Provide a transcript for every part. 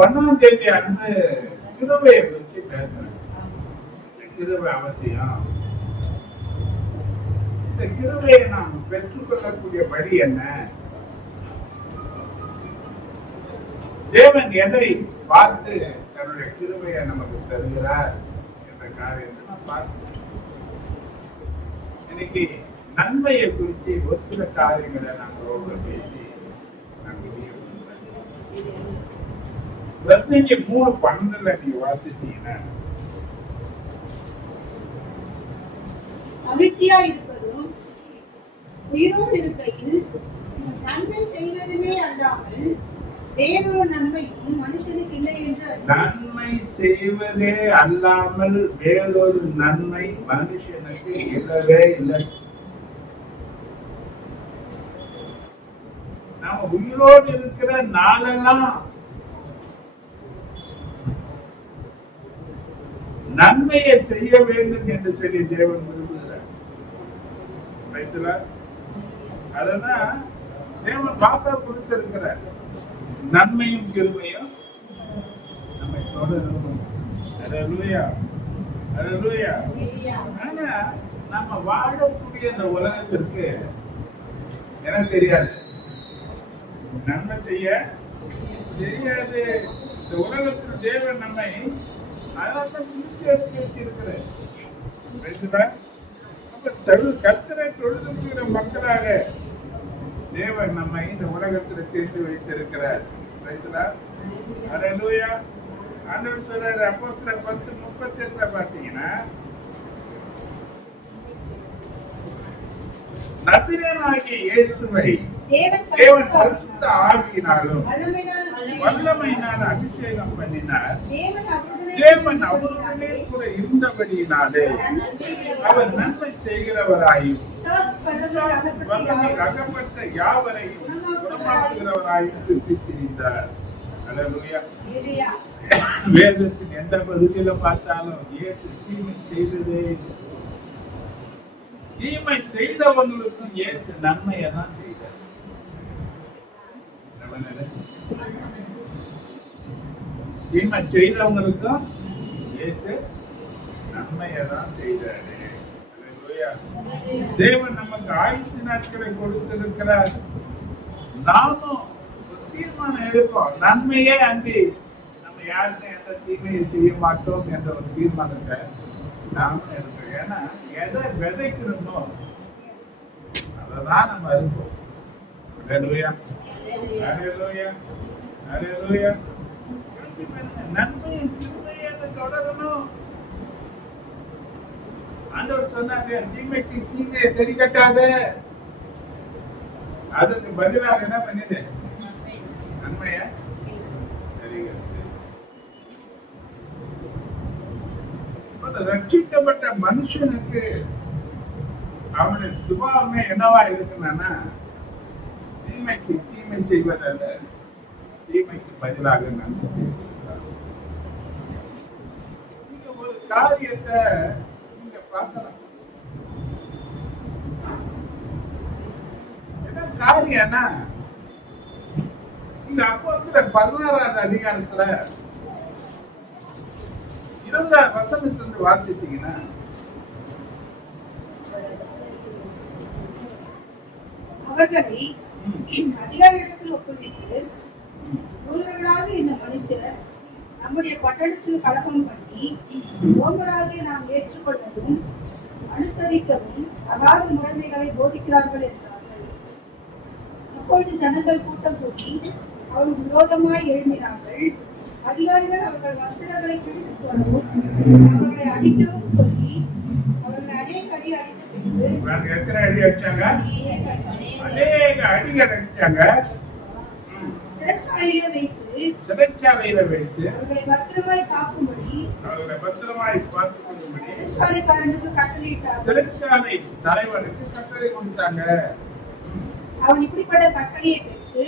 1ஆம் தேதி அன்று கிருபையை குறித்து பேசுறேன். கிருபை அவசியம். இந்த கிருபையை நாம் பெற்றுக்கொள்ளக்கூடிய வழி என்ன? தேவன் எதை பார்த்து தன்னுடைய கிருபையை நமக்கு தருகிறார் என்ற காரியத்தை நாம் பார்க்கிறோம். இன்னைக்கு நன்மையை குறித்து ஒரு சில காரியங்களை நாங்கள் பேசி பிரசங்கி 3:12 நீங்க வாசிச்சீங்கன்னா, மகிழ்ச்சியா இருப்பதும் உயிரோடு இருக்கையில் நன்மை செய்வதுமே அல்லாமல் வேறொரு நன்மையும் மனுஷனுக்கு இல்லை என்று. நன்மை செய்வதே அல்லாமல் வேறொரு நன்மை மனுஷனுக்கு இல்லவே இல்லை. நாம உயிரோடு இருக்கிற நாளெல்லாம் நன்மையை செய்ய வேண்டும் என்று சொல்லி தேவன் விரும்புகிறார். அததான் தேவன் வாக்கா கொடுத்திருக்கிறார். நன்மையும் கிருபையும் நம்மை தொடரும். அல்லேலூயா, அல்லேலூயா. ஆனா நம்ம வாழக்கூடிய இந்த உலகத்திற்கு எனக்கு தெரியாது, நன்மை செய்ய தெரியாது. இந்த உலகத்தில் தேவன் நம்மை அதனால்தான் பிரித்து எடுத்து வச்சிருக்கிறார். கர்த்தரை தொழுது கொள்கிற மக்களாக தேவன் நம்மை இந்த உலகத்தில் தேர்ந்து வைத்திருக்கிறார். அல்லேலூயா. ஆண்டவர் சொல்றாரு அப்போஸ்தலர் 10:38 பாத்தீங்கன்னா, நசரேயனாகிய இயேசுவை தேவன் பரிசுத்த ஆவியினாலும் வல்லமையினால் அபிஷேகம் பண்ணினார். தேவன் அவருடனே கூட இருந்தபடியினாலே அவர் நன்மை செய்கிறவராயும் வல்லமையில் அகப்பட்ட யாவரையும் குணமாக்குகிறவராயும் சுற்றித்திரிந்தார். அல்லேலூயா. வேதத்தின் எந்த பகுதியில பார்த்தாலும் இயேசு தீமை செய்ததே. தீமை செய்தவங்களுக்கும் இயேசு நன்மையை தான் செய்தார். தீமை செய்தவங்களுக்கும் இயேசு நன்மையை தான் செய்தாரு. தேவன் நமக்கு ஆயுசு நாட்களை கொடுத்திருக்கிறார். நாமும் தீர்மானம் எடுப்போம், நன்மையே அன்றி நம்ம யாருக்கும் எந்த தீமையை செய்ய மாட்டோம் என்ற ஒரு தீர்மானத்தை நாமும் எடுப்போம். ஏன்னா எதை விதைக்கிறோமோ அதைதான் நம்ம இருப்போம். நன்மையும் தீமையை தொடரணும். ஆண்டவர் சொன்னாங்க, தீமைக்கு தீமையை சரி கட்டாத. அதுக்கு பதிலாக என்ன பண்ணிட்டு நன்மைய சரி கட்டு. ரட்சிக்கப்பட்ட மனுஷனுக்கு அவனுடைய சுபாவமே என்னவா இருக்குன்னா, தீமைக்கு தீமை செய்வதல்ல, தீமைக்கு பதிலாக நன்மை செய்கிறார். நீங்க ஒரு காரியத்தை நீங்க பார்க்கலாம். என்ன காரியம்னா, இந்த அப்போஸ்தலர் 16வது அதிகாரத்துல 20வது வசனத்திலிருந்து வாசித்தீங்கன்னா, அவர்களை அதிகாரிடத்தில் ஒப்புவித்து, தூதர்களாக இந்த மனுஷர் நம்முடைய பட்டணத்தில் கலகம் பண்ணி ஓம்பராகிய நாம் ஏற்றுக்கொள்ளவும் அனுசரிக்கவும் அகாத முறைமைகளை போதிக்கிறார்கள் என்றார்கள். இப்பொழுது ஜனங்கள் கூட்டம் கூட்டி அவர்கள் விரோதமாய் எழுப்பினார்கள். அதிகாரிகள் அவர்கள் வஸ்திரங்களை கிழித்து போடவும் அவர்களை அடிக்கவும் சொல்லி அவர்களை அநேக அடி அடித்த பின்பு சிறைச்சாலையில வைத்து அவர்களை பத்திரமாய் காக்கும்படி சிறைச்சாலைக்காரனுக்கு கட்டளையிட்டார். சிறைச்சாலை தலைவனுக்கு கட்டளை கொடுத்தாங்க. அவன் இப்படிப்பட்ட கட்டளையை பெற்று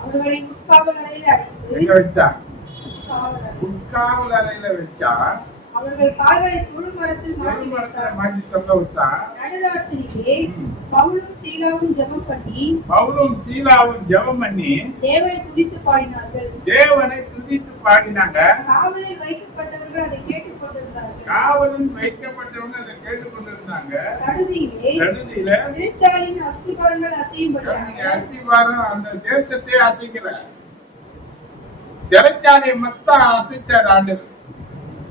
அவர்களை உட்காவல் அறையில அடைத்து உட்காவல் அறையில வச்சா அவர்கள் கால்களை தொழுமரத்தில் மாட்டி மரத்துல வைத்தார். மாட்டி தொங்க விட்டா. நடுராத்திரியிலே ம். பவுலும் சீலாவும் ஜெபம் பண்ணி பவுலும் சீலாவும் ஜெபம் பண்ணி தேவனை துதித்து பாடினார்கள். தேவனை துதித்து பாடினாங்க. காவலில் வைக்கப்பட்டவர்கள் அதை கேட்டுக் கொண்டிருந்தார்கள். காவலில் வைக்கப்பட்டவங்க அதை கேட்டுக்கொண்டிருந்தாங்க. சடுதியிலே சடுதியில சிறைச்சாலையின் அஸ்திபாரங்கள் அசையும்படியாக அத்திவாரம் அந்த தேசத்தை அசைக்கிற சிறைச்சாலையை மொத்தம் அசைத்தார் ஆண்டவர்.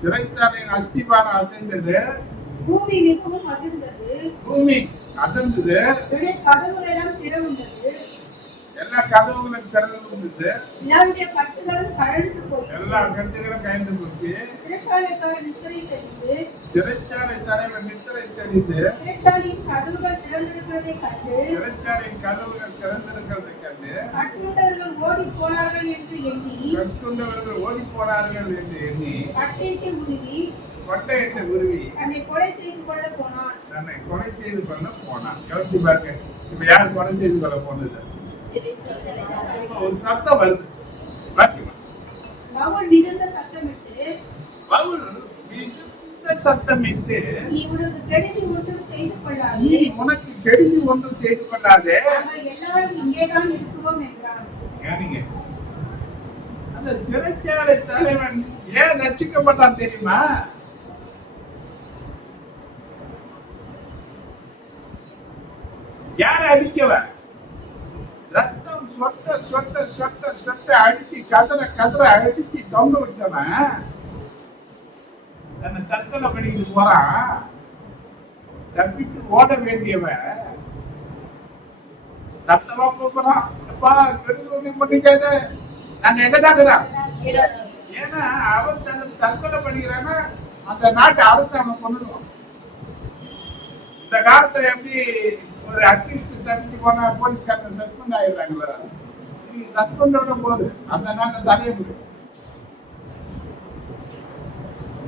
சிறைச்சாலையின் அத்திவாரம் அசைந்தது. பூமி மிகவும் அதிர்ந்தது. பூமி அதிர்ந்தது. உடனே கதவுகள் எல்லாம் திறவுண்டது. எல்லா கதவுகளும் திறந்து எல்லாருடைய கட்டுகளும் கழன்று போயிற்று. எல்லா கட்டுகளும் கயந்து போச்சு. சிறைச்சாலைக்காரர் நித்திரை தெரிந்து சிறைச்சாலை தலைவர் நித்திரை தெரிந்து சிறைச்சாலையின் கதவுகள் திறந்திருக்கிறதை கண்டு சிறைச்சாலையின் கதவுகள் திறந்திருக்கிறதை கண்டு கட்டுண்டவர்கள் ஓடி போனார்கள் என்று எண்ணி கட்டுண்டவர்கள் ஓடி போனார்கள் என்று எண்ணி பட்டயத்தை உருவி பட்டயத்தை உருவி தன்னை கொலை செய்து கொள்ள போனான். தன்னை கொலை செய்து கொள்ள போனான். யோசிச்சு பாருங்க, இப்ப யார் கொலை செய்து கொள்ள போனது? ஒரு சத்தம் வருது. பாத்தீங்களா? பவுல் மிகுந்த சத்தமிட்டு பவுல் மிகுந்த சத்தமிட்டு நீ உனக்கு கெடுதி ஒன்றும் செய்து கொள்ளாதே. நீ உனக்கு கெடுதி ஒன்றும் செய்து கொள்ளாதே. நாங்கள் எல்லாரும் இங்கேதான் இருக்கிறோம் என்றான். ஏனீங்க அந்த சிறைச்சாலை தலைவன் ஏன் ரட்சிக்கப்பட்டான் தெரியுமா? யார அடிக்கவன்? ரத்தம் சொட்ட சொட்ட சொட்ட சொட்ட அடிச்சு கதற கதற அடிச்சு தொங்க விட்டவன் தன்னை தற்கொலை பண்ணிட்டு போறான். தப்பித்து ஓட வேண்டியவன் சத்தமா கூப்பிடுறான், அப்பா கெடுதி ஒண்ணு பண்ணிக்காத, நாங்க எங்கதாக்குறோம். ஏன்னா அவன் தன்னை தற்கொலை பண்ணிக்கிறான்னா அந்த நாட்டை அடுத்து அவன் கொண்டுடுவான். இந்த காலத்துல எப்படி ஒரு அட்லீஸ்ட் தப்பிச்சு போனா போலீஸ்காரங்க சஸ்பெண்ட் ஆயிடுறாங்களா? இன்னைக்கு சஸ்பெண்டோட போகுது அந்த நாட்டை தலையை முடியும்.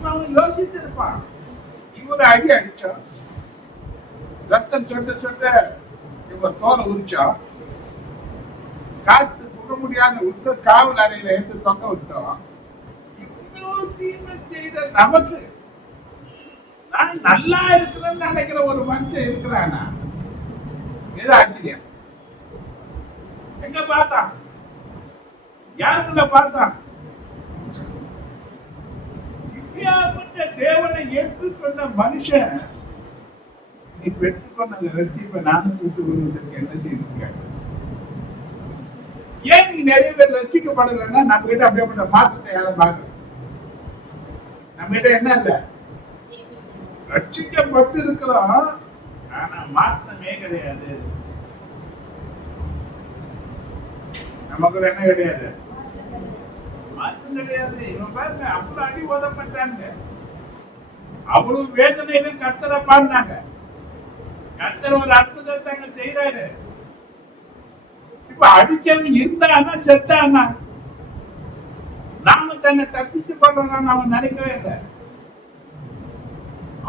அவன் யோசித்து இருப்பான், இவரு அடி அடிச்சோம், ரத்தம் சொட்ட சொட்ட இவர் தோலை உரிச்சோம், காத்து புக முடியாத விட்டு காவல் அறையில எடுத்து தொங்க விட்டோம். இவ்வளவு தீமை செய்த நமக்கு நான் நல்லா இருக்கிறேன்னு நினைக்கிற ஒரு மனுஷன் இருக்கிறானா? இது ஆச்சரியம். எங்க பார்த்தான்? யாருக்குள்ள பார்த்தான்? இப்படியாப்பட்ட தேவனை ஏற்றுக்கொண்ட மனுஷன் நீ பெற்றுக்கொண்டது ரட்சிப்பை நானும் பெற்றுக் கொள்வதற்கு என்ன செய்யணும் கேட்ட. ஏன் நீ நிறைய பேர் ரட்சிக்கப்படலைன்னா நம்ம கிட்ட அப்படியே மாற்றத்தை யாரும் பார்க்கல. நம்ம கிட்ட என்ன இல்ல, ரட்சிக்கப்பட்டு இருக்கிறோம், ஆனா மாற்றமே கிடையாது. நமக்கு என்ன கிடையாது, மாற்றம் கிடையாது. இவன் பாருங்க, அவ்வளவு அடி உதப்பட்டாங்க, அவ்வளவு வேதனையில கர்த்தரை பாடினாங்க. கர்த்தர் ஒரு அற்புதத்தை அங்க செய்யறாரு. இப்ப அடிச்சவன் இருந்தானா செத்தானா? நாம தன்னை தப்பிச்சு கொள்ளணும் அவன் நினைக்கவே இல்லை.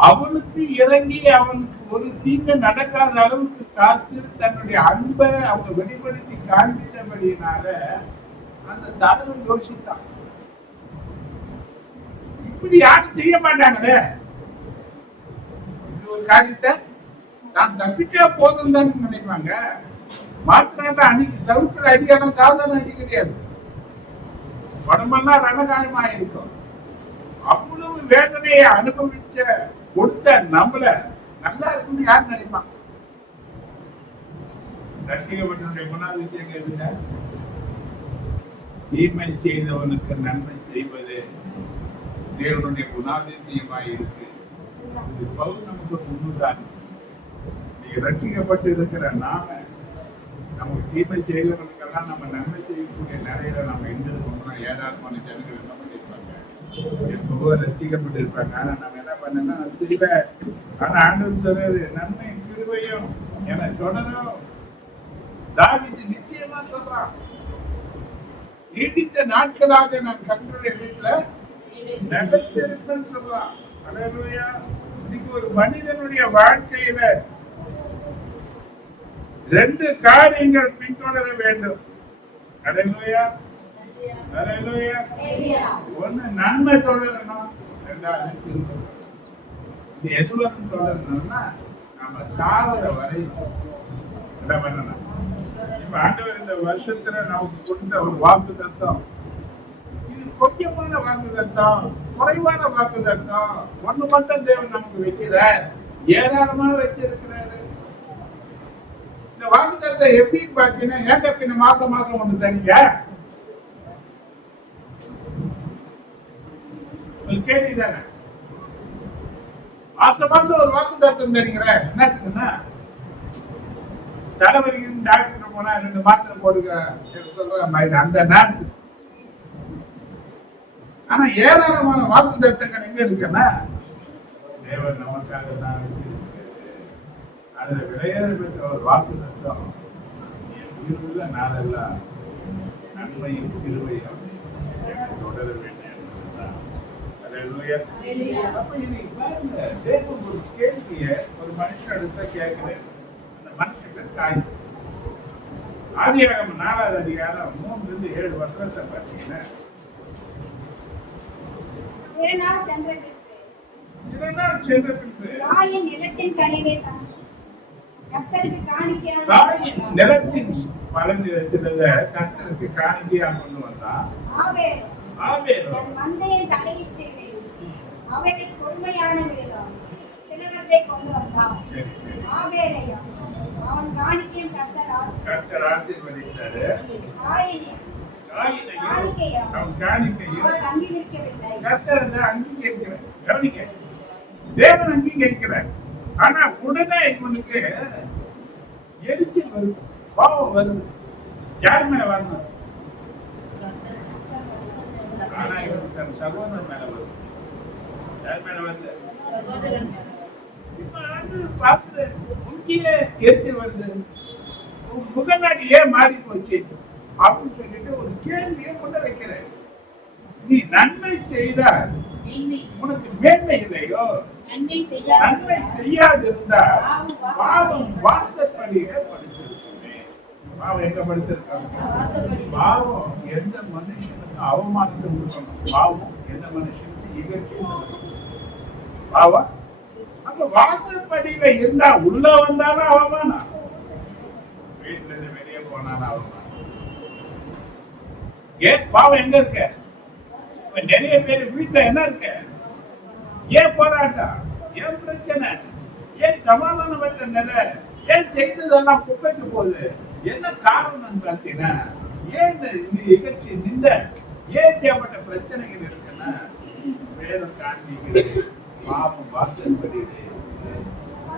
அவனுக்கு இறங்கி அவனுக்கு ஒரு தீங்கு நடக்காத அளவுக்கு காத்து தன்னுடைய அன்பை அவங்க வெளிப்படுத்தி காண்பித்தபடியினால அந்த தலைவன் யோசித்தான், இப்படி யாரும் செய்ய மாட்டாங்களே, ஒரு காரியத்தை நான் தப்பிச்சா போதும் தான் நினைப்பாங்க. மாத்திரம் அன்னைக்கு சவுக்கிற அடியான சாதாரண அடி கிடையாது, உடம்பெல்லாம் ரணகாயமா இருக்கும். அவ்வளவு வேதனையை அனுபவிச்ச கொடுத்த நம்மள நல்லா இருக்குன்னு யார் நினைப்பான்? ரட்சிக்கப்பட்டவனுடைய குணாதிசயம் எதுங்க? தீமை செய்தவனுக்கு நன்மை செய்வது தேவனுடைய குணாதிசயமாய் இருக்கு. இது பவுல் நமக்கு முன்னுதான். நீங்க ரட்சிக்கப்பட்டு இருக்கிற நாம நமக்கு தீமை செய்தவனுக்கெல்லாம் நம்ம நன்மை செய்யக்கூடிய நிலையில நம்ம எந்திருக்கோம்னா ஏதாரமான ஜனங்கள் என்ன பண்ணிருப்பாங்க, எப்பவோ ரட்சிக்கப்பட்டு இருப்பாங்க. ஆனா நம்ம என்ன பண்ணோம்னா செய்யல. ஆனா ஆண்டவர் சொல்றாரு, நன்மை கிருபையும் என தொடரும். தாவீது நிச்சயமா சொல்றான், நீடித்த நாட்களாக நான் கர்த்தருடைய வீட்டுல நடத்திருப்பேன்னு சொல்றான். அல்லேலூயா. இன்னைக்கு ஒரு மனிதனுடைய வாழ்க்கையில ரெண்டு காரியங்கள் பின்தொடர வேண்டும். அல்லேலூயா. அல்லேலூயா. ஒண்ணு நன்மை தொடரணும், ரெண்டாவது கிருபை. இது எதுவரைக்கும் தொடரணும்னா நம்ம சாகுற வரை என்ன பண்ணணும். இப்ப ஆண்டவர் இந்த வருஷத்துல நமக்கு கொடுத்த ஒரு வாக்கு தத்துவம், இது கொஞ்சமான வாக்கு தத்துவம், குறைவான வாக்கு தத்துவம். ஒண்ணு மட்டும் தேவன் நமக்கு வைக்கிற, ஏராளமா வச்சிருக்கிறாரு. இந்த வாக்கு தத்துவம் எப்படின்னு பாத்தீங்கன்னா, ஏங்க பின்ன மாசம் மாசம் ஒண்ணு தரீங்க? கேள்வி தானே. மாசம் மாசம் ஒரு வாக்கு தத்துவம் தரீங்கிற என்னத்துக்குன்னா, தலைவலிக்கு டாக்டர் போனா 2 மாத்திரை போடுங்க சொல்ற மாதிரி அந்த நேரத்துக்கு. ஆனா ஏராளமான வாக்கு தத்துவங்கள் எங்க இருக்குன்னா, தேவன் நமக்காக தான் அதுல விலையேற பெற்ற ஒரு வாக்கு தத்துவம், என் உயிருள்ள நாளெல்லாம் நன்மையும் கிருபையும் தொடர வேண்டும். அப்ப இன்னைக்கு பாருங்க, தேவன் ஒரு கேள்விய ஒரு மனுஷன் எடுத்தா கேட்கிறேன். அந்த மனுஷன் தாய். ஆதியாகமம் 4வது அதிகாரம் 3 to 7 வசனத்தை பார்த்தீங்கன்னா, சென்ற பின்பு தாயின் நிலத்தின் கனியிலே கர்த்தருக்கு காணிக்கையாக தாயின் நிலத்தின் பலன் சிலதை கர்த்தருக்கு காணிக்கையா கொண்டு வந்தான். ஆபேல் தன் மந்தையின் தலையிட்டு அவனை கொடுமையானவர்களாம் சிலவற்றை கொண்டு வந்தான். ஆபேலையும் அவன் காணிக்கையும் கர்த்தர் ஆசீர்வதித்தாரு. காணிக்கையும் அவன் காணிக்கையும் அவர் அங்கீகரிக்கவில்லை. கர்த்தர் தான் அங்கீகரிக்கிறார். கவனிக்க, தேவன் அங்கீகரிக்கிறார். ஆனா உடனே இவனுக்கு எரிச்சல் வருது, கோபம் வருது. யார் மேல வரணும்? ஆனா இவனுக்கு தன் சகோதரன் மேல வருது. யார் மேல வருது? இப்ப பாக்குற உனக்கே எரிச்சல் வருது, முகநாடி ஏன் மாறி போச்சு அப்படின்னு சொல்லிட்டு ஒரு கேள்வியை கொண்டு வைக்கிறேன். நீ நன்மை செய்தால் உனக்கு மேன்மை இல்லையோ? நன்மை செய்யாதிருந்தால் பாவம் வாசற்படியிலே படுத்திருக்குமே. பாவம் எங்க படுத்திருக்காங்க? பாவம் எந்த மனுஷனுக்கு அவமானத்தை கொடுக்கணும், பாவம் எந்த மனுஷனுக்கு இகழ்ச்சி பாவம். அப்ப வாசற்படியில இருந்தா உள்ள வந்தாலும் அவமானம், வீட்டுல இருந்து வெளியே போனாலும் அவமானம். ஏன் பாவம் எங்க இருக்க? நிறைய பேர் வீட்டுல என்ன இருக்க? ஏன் போராட்டம், ஏன் பிரச்சனை, ஏன் சமாதானமற்ற நிலை, ஏன் செய்ததெல்லாம் குப்பைக்கு போகுது? என்ன காரணம் பார்த்தீங்கன்னா, ஏன் இந்த நிகழ்ச்சி நிந்த ஏன் தேவைப்பட்ட பிரச்சனைகள் இருக்குன்னா, வேதம் காண்பிக்கிறது பாவம் வாசற்படியில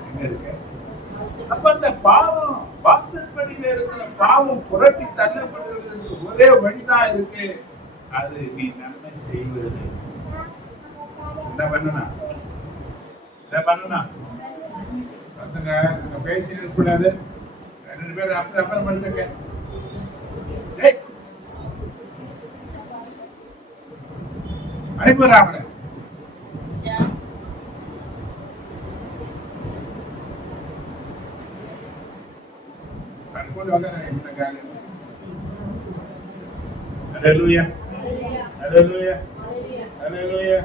எங்க இருக்கு. அப்ப அந்த பாவம் வாசற்படியில இருக்கிற பாவம் புரட்டி தள்ளப்படுவதற்கு ஒரே வழிதான் இருக்கு, அது நீ நன்மை செய்வது. என்ன பண்ணணும்? பசங்க அங்க பேசினது கூடாது. 2 பேரும் அப்புறம் படுத்துங்க. அனுப்புறாங்க. Hallelujah. Hallelujah. Hallelujah.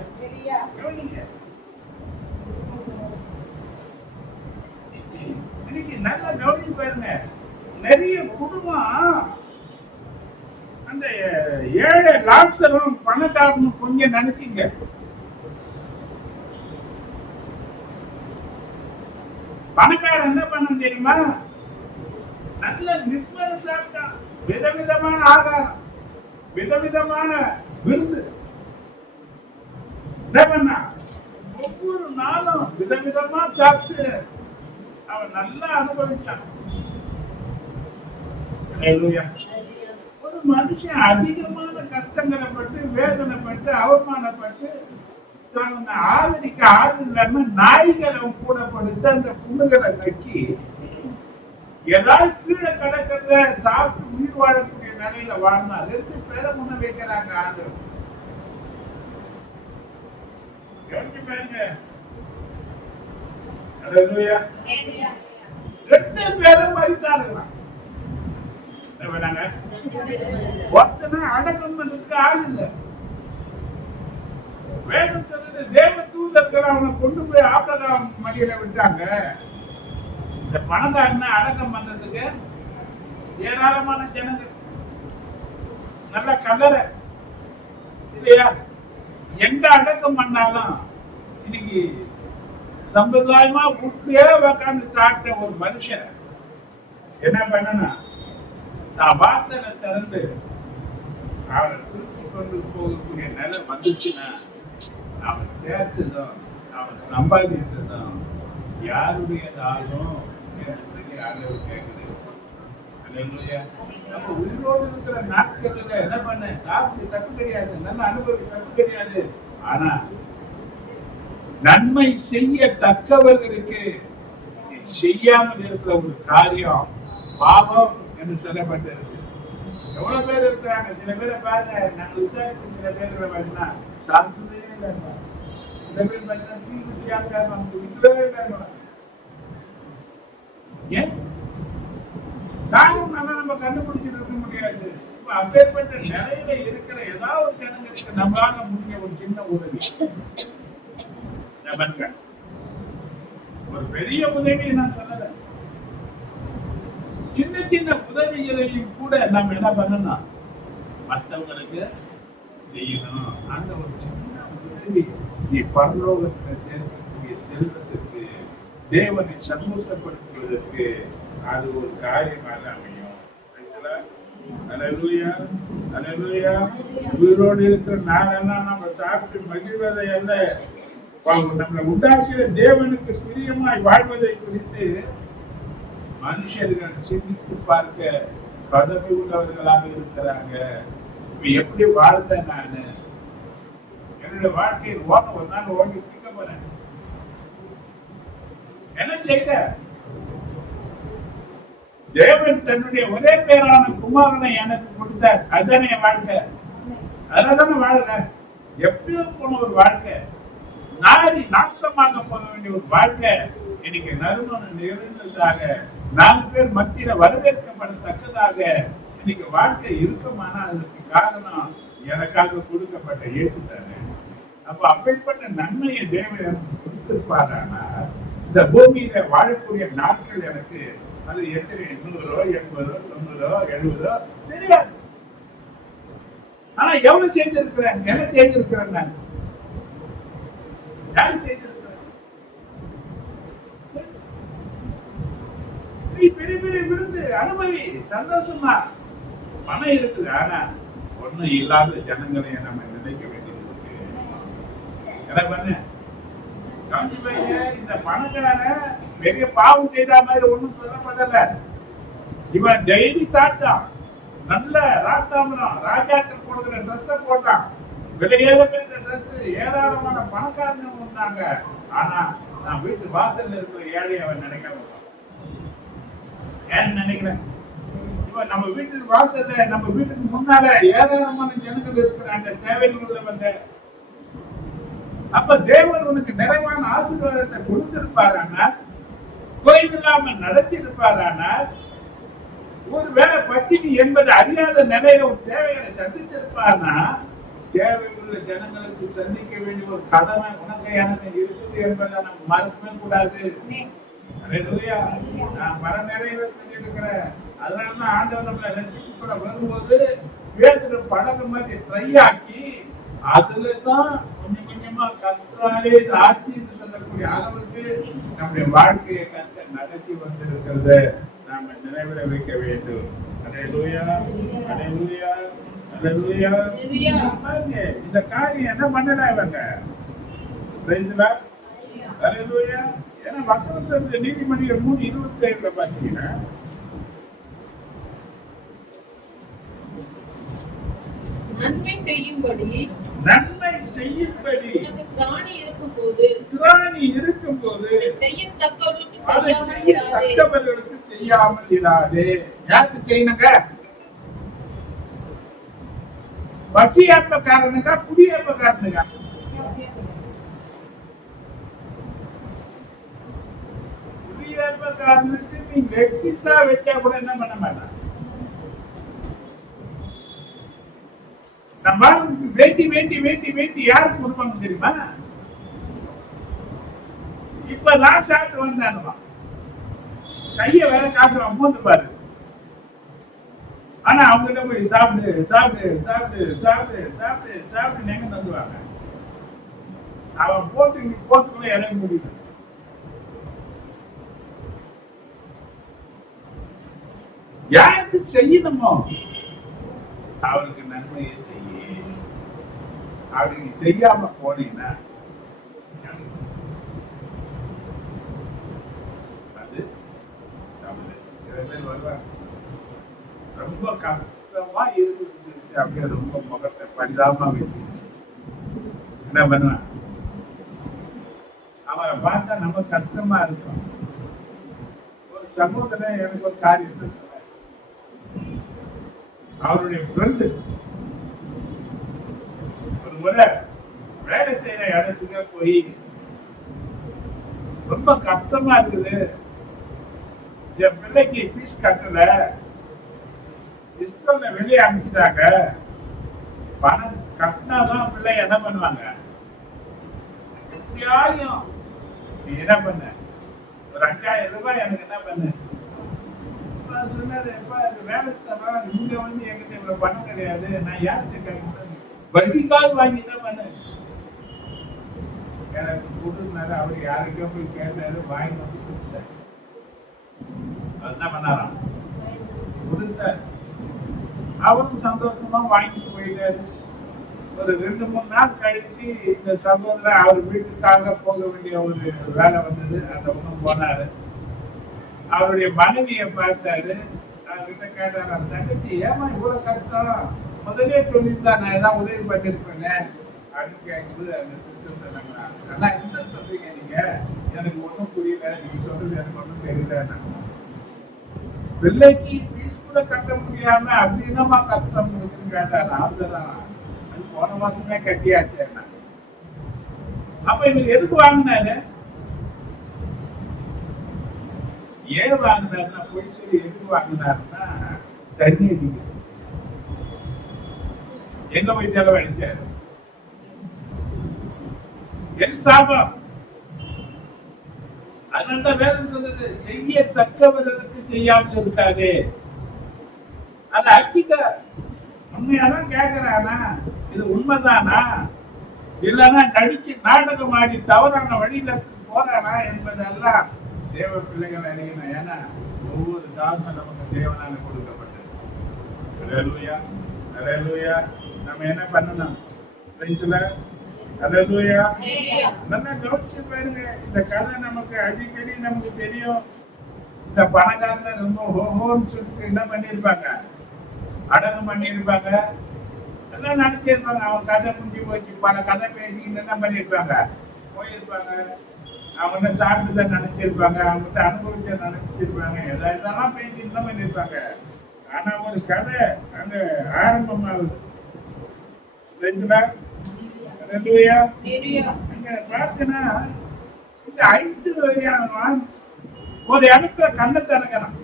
இன்னைக்கு நல்ல கவனி பாருங்க, நிறைய குடும்பம் அந்த ஏழை லாசரும் பணக்காரனும் கொஞ்சம் நினைச்சிங்க. பணக்காரன் என்ன பண்ண தெரியுமா? நல்ல நிம்மல சாப்பிட்டான், விதவிதமான ஆகாரம், விதவிதமான விருந்து. என்ன பண்ணா? ஒவ்வொரு நாளும் விதவிதமா சாப்பிட்டு அவன் நல்லா அனுபவிச்சான். ஒரு மனுஷன் அதிகமான கஷ்டங்களை பட்டு, வேதனைப்பட்டு, அவமானப்பட்டு, ஆதரிக்க ஆள் இல்லாம நாய்களை கூட படுத்து அந்த புண்ணுகளை நக்கி ஏதாவது கீழே கிடக்கிறத சாப்பிட்டு உயிர் வாழக்கூடிய நிலையில வாழ்ந்தா 2 பேரை முன்ன வைக்கிறாங்க ஆண்டவர். பாருங்க, 2 பேரும் மறித்தாருங்களாம். ஒருத்தனை அடக்கம் பண்ணதுக்கு ஆள் இல்லை. வேணும் சொன்னது தேவ தூதர்கள் அவனை கொண்டு போய் ஆபிரகாம் மடியில விட்டாங்க. இந்த பணக்காரனை அடக்கம் பண்றதுக்கு ஏராளமான ஜனங்கள், நல்ல கல்லறை இல்லையா? எங்க அடக்கம் பண்ணாலும் இன்னைக்கு சம்பிரதாயமா வீட்லயே உட்காந்து சாப்பிட்ட ஒரு மனுஷன் என்ன பண்ணனா, நான் வாசலை திறந்து அவனை தூக்கி கொண்டு போகக்கூடிய நிலை வந்துச்சுன்னா அவன் சேர்த்ததும் அவன் சம்பாதித்ததும் யாருடையதாகும் என்று சொல்லி ஆண்டவர் கேட்குது. நம்ம உயிரோடு இருக்கிற நாட்கள்ல என்ன பண்ண, சாப்பிட்டு தப்பு கிடையாது, நல்ல அனுபவி தப்பு கிடையாது. ஆனா நன்மை செய்ய தக்கவர்களுக்கு செய்யாமல் இருக்கிற ஒரு காரியம் பாவம் என்று சொல்லப்பட்டிருக்கு. எவ்வளவு பேர் இருக்கிறாங்க, சில பேரை பாருங்க, நாங்க விசாரிப்பு சில பேர் பார்த்தீங்கன்னா சாப்பிடவே இல்லை, சில பேர் பார்த்தீங்கன்னா டீ குடிக்காம குடிக்கவே இல்லை. ஏன் காரணம் நல்லா நம்ம கண்டுபிடிச்சிட்டு இருக்க முடியாது. அப்பேற்பட்ட நிலையில இருக்கிற ஏதாவது ஒரு ஜனங்களுக்கு நம்மளால முடிஞ்ச ஒரு சின்ன உதவி, ஒரு பெரிய உதவி நான் சொல்லல, சின்ன சின்ன உதவிகளையும் கூட நம்ம என்ன பண்ணணும், மற்றவங்களுக்கு செய்யணும். அந்த ஒரு சின்ன உதவி நீ பரலோகத்துல சேர்க்கக்கூடிய செல்வத்திற்கு, தேவனை சந்தோஷப்படுத்துவதற்கு அது ஒரு காரியமாக அமையும். அல்லேலூயா, அல்லேலூயா. உயிரோடு இருக்கிற நாளெல்லாம் நம்ம சாப்பிட்டு மகிழ்வதை அல்ல, நம்மளை உண்டாக்கிற தேவனுக்கு பிரியமாய் வாழ்வதை குறித்து மனுஷர்கள் சிந்தித்து பார்க்க கடமை உள்ளவர்களாக இருக்கிறாங்க. இப்ப எப்படி வாழ்ந்தேன் நானு, என்னுடைய வாழ்க்கையில் ஓட்ட ஒரு நாள் ஓட்டி பிடிக்க போறேன், என்ன செய்த? தேவன் தன்னுடைய ஒரே பேரான குமாரனை எனக்கு கொடுத்தார், அதுதானே என் வாழ்க்கை, அதனாலதானே வாழல. எப்படியோ போன ஒரு வாழ்க்கை, நாசமாக போக வேண்டிய ஒரு வாழ்க்கை இன்னைக்கு நறுமணம் நிறைந்ததாக, 4 பேர் மத்தியில வரவேற்கப்படத்தக்கதாக இன்னைக்கு வாழ்க்கை இருக்குமானா அதற்கு காரணம் எனக்காக கொடுக்கப்பட்ட இயேசு தானே. அப்ப அப்படிப்பட்ட நன்மையை தேவன் எனக்கு கொடுத்திருப்பாரானா இந்த பூமியில வாழக்கூடிய நாட்கள் எனக்கு அது எத்தனை 100, 80, 90, 70 தெரியாது. ஆனா எவ்வளவு செய்திருக்கிறேன், என்ன செய்திருக்கிறேன், நான் யாரு செய்திருக்கிறேன்? நீ பெரிய பெரிய விருந்து அனுபவி, சந்தோஷமா. பணம் இருக்குது, ஆனா ஒண்ணும் இல்லாத ஜனங்களை நம்ம நினைக்க வேண்டியது இருக்கு. என்ன பண்ண இந்த பணக்கார பெரிய பாவம் செய்த மாதிரி ஒண்ணும் சொல்லப்படல. இவன் டெய்லி சாப்பிட்டான், நல்ல ராஜாமரம் ராஜாக்கள் போடுகிற ட்ரெஸ் போட்டான், விலையேற பெற்ற ட்ரெஸ், ஏராளமான பணக்காரங்க வந்தாங்க. ஆனா நான் வீட்டு வாசல்ல இருக்கிற ஏழை அவன் நினைக்காம ஏன்னு நினைக்கிறேன். இவன் நம்ம வீட்டு வாசல்ல, நம்ம வீட்டுக்கு முன்னால ஏராளமான ஜனங்கள் இருக்கிறாங்க, தேவைகள் உள்ளவங்க. அப்ப தேவன் உனக்கு நிறைவான ஆசீர்வாதத்தை கொடுத்திருப்பாரானால், குறைவில்லாமல் நடத்தி இருப்பாரானால், ஒருவேளை பட்டினி என்பது அறியாத நிலையில ஒரு தேவைகளை சந்தித்திருப்பார்னா, தேவை உள்ள ஜனங்களுக்கு சந்திக்க வேண்டிய ஒரு கடமை உனக்கு எனக்கு இருக்குது என்பதை நம்ம மறக்கவே கூடாது. நான் மர நிறைவேற இருக்கிறேன். அதனாலதான் ஆண்டவர் நம்மளை ரெட்டிப்பு கூட வரும்போது வேதிர படகு மாதிரி ட்ரை ஆக்கி அதுலதான் கொஞ்சம் கொஞ்சமா கற்றாலே ஆட்சி என்று சொல்லக்கூடிய அளவுக்கு நம்முடைய வாழ்க்கையை கற்று நடத்தி வந்திருக்கிறத நாம நினைவில் வைக்க வேண்டும். அல்லேலூயா, அல்லேலூயா, அல்லேலூயா. பாருங்க, இந்த காரியம் என்ன பண்ணல இவங்க, அல்லேலூயா. ஏன்னா வசனத்திலிருந்து நீதிமொழிகள் 3:27 பாத்தீங்கன்னா, நன்மை செய்யும்படி திராணி இருக்கும்போது செய்யத்தக்கவர்களுக்கு செய்யாமல் இராதே. யாருக்கு செய்யணுங்க? வசியாத்மக்காரனுக்கா குடியேற்பக்காரனுக்கா? குடியேற்பக்காரனுக்கு நீ லெக்கிஸா வச்சா கூட என்ன பண்ண மாட்டான். நம்ம ஆளுக்கு வேண்டி வேண்டி வேண்டி வேண்டி யாருக்கு கொடுப்பாங்க தெரியுமா? இப்பதான் சாப்பிட்டு வந்தானுவான், கைய வேற காட்டுவான், மூந்து பாரு. ஆனா அவங்ககிட்ட போய் சாப்பிடு சாப்பிடு சாப்பிடு சாப்பிடு சாப்பிடு சாப்பிட்டு எங்க தந்துவாங்க. அவன் போட்டுக்குள்ள இறங்க முடியல. யாருக்கு செய்யணுமோ அவருக்கு நன்மையை செய்ய. அப்படி நீ செய்யாம போனீங்கன்னா அது தவறு. சில பேர் வருவாங்க, ரொம்ப கஷ்டமா இருக்குது, அப்படியே ரொம்ப முகத்தை பரிதாபமா வச்சு என்ன பண்ணுவான், அவரை பார்த்தா நம்ம கஷ்டமா இருக்கும். ஒரு சகோதரன் எனக்கு ஒரு காரியத்தை சொன்னார். அவருடைய ஃப்ரெண்டு ஒரு முறை வேலை செய்யற இடத்துக்கு போய் ரொம்ப கஷ்டமா இருக்குது, என் பிள்ளைக்கு ஃபீஸ் கட்டல, ஸ்கூல்ல வெளியே அனுப்பிச்சிட்டாங்க, பணம் கட்டினாதான் பிள்ளை என்ன பண்ணுவாங்க, எப்படியாயும் நீ என்ன பண்ண, ஒரு 5000 ரூபாய் எனக்கு என்ன பண்ணு சொன்னாரு. எப்ப அது வேலை தரம், இங்க வந்து என்கிட்ட இவ்வளவு பணம் கிடையாது, நான் யார்கிட்ட கேட்கணும், வட்டிக்கால் வாங்கி தான் பண்ண எனக்கு கொடுத்துருந்தாரு. அவரு யாருக்கோ போய் கேட்டாரு, வாங்கி வந்து கொடுத்தாரு. என்ன பண்ணாராம், கொடுத்தாரு. அவரும் சந்தோஷமா வாங்கிட்டு போயிட்டாரு. ஒரு 2-3 நாள் கழிச்சு இந்த சகோதரன் அவர் வீட்டுக்காக போக வேண்டிய ஒரு வேலை வந்தது. அந்த பக்கம் போனாரு. அவருடைய மனைவியை பார்த்தாரு. அவர்கிட்ட கேட்டாரு, தங்கச்சி ஏமா இவ்வளவு கஷ்டம், முதலே சொல்லியிருந்தா நான் ஏதாவது உதவி பண்ணிருப்பேனே அப்படின்னு கேட்கும்போது அந்த திட்டத்தை நல்லா என்ன சொல்றீங்க நீங்க, எனக்கு ஒன்றும் புரியல, நீங்க சொல்றது எனக்கு ஒன்றும் தெரியல. பிள்ளைக்கு ஃபீஸ் கூட கட்ட முடியாம அப்படி என்னமா கஷ்டம் இருக்குன்னு கேட்டாரு. அவர்தான் அது போன மாசமே கட்டியாச்சேன். அப்ப இவர் எதுக்கு வாங்கினாரு, ஏன் வாங்கினாருன்னா போய் சரி எதுக்கு வாங்கினாருன்னா தண்ணி அடிக்குது. எங்க போய் செலவழிச்சாரு, எது சாபம். அதனால்தான் வேதம் சொல்லுது, செய்யத்தக்கவர்களுக்கு செய்யாமல் இருக்காதே. அது அர்த்திக்க உண்மையாதான் கேட்கிறானா, இது உண்மைதானா, இல்லைன்னா நடிச்சு நாடகம் ஆடி தவறான வழியில போறானா என்பதெல்லாம் தேவ பிள்ளைகள் அறியணும். ஏன்னா ஒவ்வொரு தாசம் நமக்கு தேவனால கொடுக்கப்பட்டது. அல்லேலூயா, அல்லேலூயா. நம்ம என்ன பண்ணணும், அல்லேலூயா. நல்லா கவனிச்சு பாருங்க. இந்த கதை நமக்கு அடிக்கடி நமக்கு தெரியும். இந்த பணக்காரங்க ரொம்ப ஹோஹோன்னு சொல்லிட்டு என்ன பண்ணிருப்பாங்க, அடங்கம் பண்ணிருப்பாங்க, எல்லாம் நினைச்சிருப்பாங்க. அவன் கதை முடிஞ்சு போச்சு, பல கதை பேசிக்கிட்டு என்ன பண்ணிருப்பாங்க, போயிருப்பாங்க. அவங்க சாப்பிட்டு தான் நினைச்சிருப்பாங்க, அவங்ககிட்ட அனுபவிச்ச நினைச்சிருப்பாங்க, இதெல்லாம் பேசி என்ன பண்ணிருப்பாங்க. ஆனா ஒரு கதை அங்க ஆரம்பமாகுது. பார்த்தீங்கன்னா இந்த 5 வரையான ஒரு இடத்துல கண்ணை திறக்கிறான்.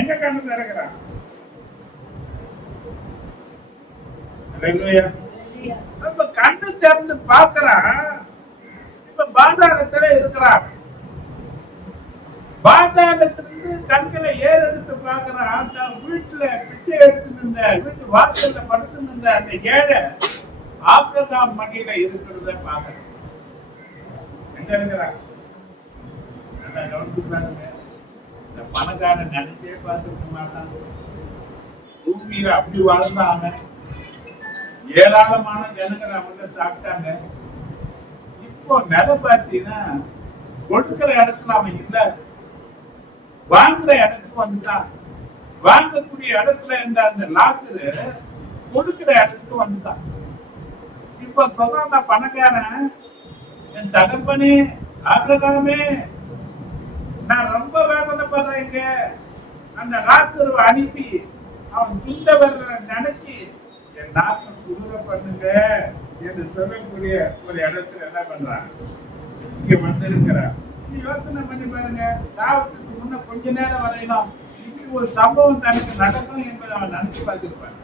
எங்க கண்ணை திறக்கிறான், நம்ம கண்ணு திறந்து பாக்குறான். இப்ப பாதாளத்துல இருக்கிறான். பாதாளத்திலிருந்து கண்களை ஏறெடுத்து பாக்குறான். தான் வீட்டுல பிச்சை எடுத்துட்டு இருந்த, வீட்டு வாசல்ல படுத்து இருந்த அந்த ஏழை ஆபிரகாம் மடியில இருக்கிறத பாக்குறேன். எங்க இருக்கிறான், நல்லா கவனித்து பாருங்க. இந்த பணக்காரன் நினைச்சே பார்த்துருக்க மாட்டான். பூமியில அப்படி வாழ்ந்தாங்க. ஏராளமான ஜனங்கள் அவங்கள்ட்ட சாப்பிட்டாங்க. இப்போ நிலை பார்த்தீங்கன்னா கொடுக்கிற இடத்துல அவன் இல்ல, வாங்குற இடத்துக்கு வந்துட்டான். வாங்கக்கூடிய இடத்துல இருந்த அந்த லாசரு கொடுக்கிற இடத்துக்கு வந்துட்டான். இப்ப சொல்றான் பணக்காரன், என் தகப்பனே ஆபிரகாமே, நான் ரொம்ப வேதனைப்படுறேங்க. அந்த லாசருவை அனுப்பி அவன் சுண்டவர்களை நினைச்சு என் நாக்கு குளிர பண்ணுங்க என்று சொல்லக்கூடிய ஒரு இடத்துல என்ன பண்றான், இங்க வந்திருக்கிறான். யோசனை பண்ணி பாருங்க. சாப்பிட்டுக்கு முன்ன கொஞ்ச நேரம் வரையலாம் இப்படி ஒரு சம்பவம் தனக்கு நடக்கும் என்பதை அவன் நினைச்சு பார்த்திருப்பான்.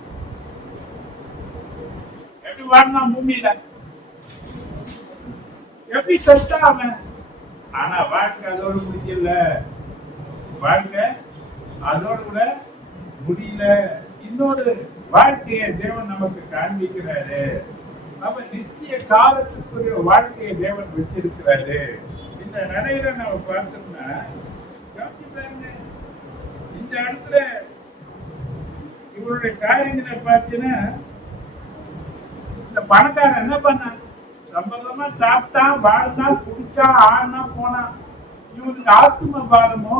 வாழ்ந்தான் பூமியில? எப்படி செத்தான் அவன்? ஆனா வாழ்க்கை அதோடு முடியல. வாழ்க்கை அதோடு கூட முடியல. இன்னொரு வாழ்க்கையை தேவன் நமக்கு காண்பிக்கிறாரு. நம்ம நித்திய காலத்துக்குரிய வாழ்க்கையை தேவன் வச்சிருக்கிறாரு. இந்த நடையில நம்ம பார்த்தோம்னா பாருங்க, இந்த இடத்துல இவருடைய காரியங்களை பார்த்தீங்கன்னா, இந்த பணக்காரன் என்ன பண்ணான்? சம்பந்தமா சாப்பிட்டான், வாழ்ந்தான், குடிச்சான், ஆடினா, போனான். இவனுக்கு ஆத்ம பாரமோ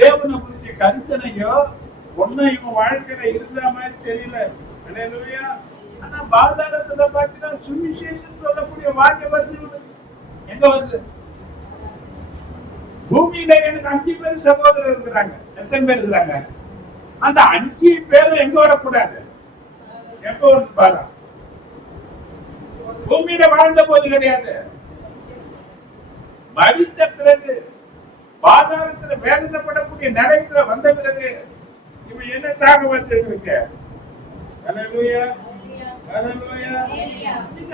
தேவனை குறித்த கருத்தனையோ ஒன்னும் இவன் வாழ்க்கையில இருந்த மாதிரி தெரியல. அல்லேலூயா. ஆனா பாதாளத்துல பார்த்தீங்கன்னா சுவிசேஷம் சொல்லக்கூடிய வாழ்க்கை வருது இவனுக்கு. எங்க வருது? பூமியில எனக்கு 5 பேர் சகோதரர் இருக்கிறாங்க. எத்தனை பேர் இருக்கிறாங்க? அந்த 5 பேரும் எங்க வரக்கூடாது? எப்ப வருது பாரு. பூமியில வாழ்ந்த போது கிடையாது, மரித்த பிறகு பாதாளத்துல வேதனைப்படக்கூடிய நிலையத்துல வந்த பிறகு இவன் என்ன தாக வந்திருக்கு? அல்லேலூயா, அல்லேலூயா.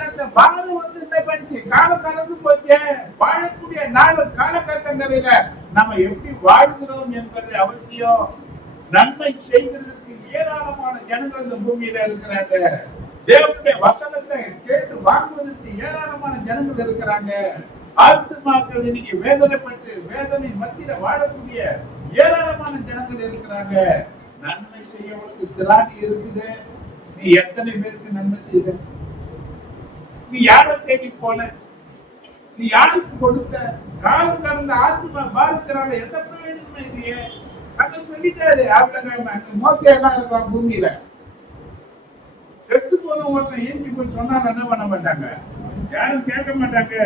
அந்த பாரம் வந்து என்ன பண்ணுச்சு? காலம் கடந்து போச்சு. வாழக்கூடிய நாள் காலகட்டங்களில நம்ம எப்படி வாழ்கிறோம் என்பது அவசியம். நன்மை செய்கிறதுக்கு ஏராளமான ஜனங்கள் இந்த பூமியில இருக்கிறாங்க. தேவனுடைய வசனத்தை கேட்டு வாங்குவதற்கு ஏராளமான ஜனங்கள் இருக்கிறாங்க. ஆத்துமாக்கள் இன்னைக்கு வேதனைப்பட்டு வேதனை மத்தியில வாழக்கூடிய ஏராளமான ஜனங்கள் இருக்கிறாங்க. நன்மை செய்யவங்களுக்கு திராணி இருக்குது. நீ எத்தனை பேருக்கு நன்மை செய்த? நீ யாரை தேடி போன? நீ யாருக்கு கொடுத்த? காலம் கடந்த ஆத்மா பாரத்தினால எந்த பிரயோஜனமும் இல்லையே. அங்க சொல்லிட்டாரு ஆபிரகாம், அந்த மோசையெல்லாம் இருக்கிறான் பூமியில. செத்து போன ஒருத்தன் ஏஞ்சி போய் சொன்னாலும் என்ன பண்ண மாட்டாங்க? யாரும் கேட்க மாட்டாங்க.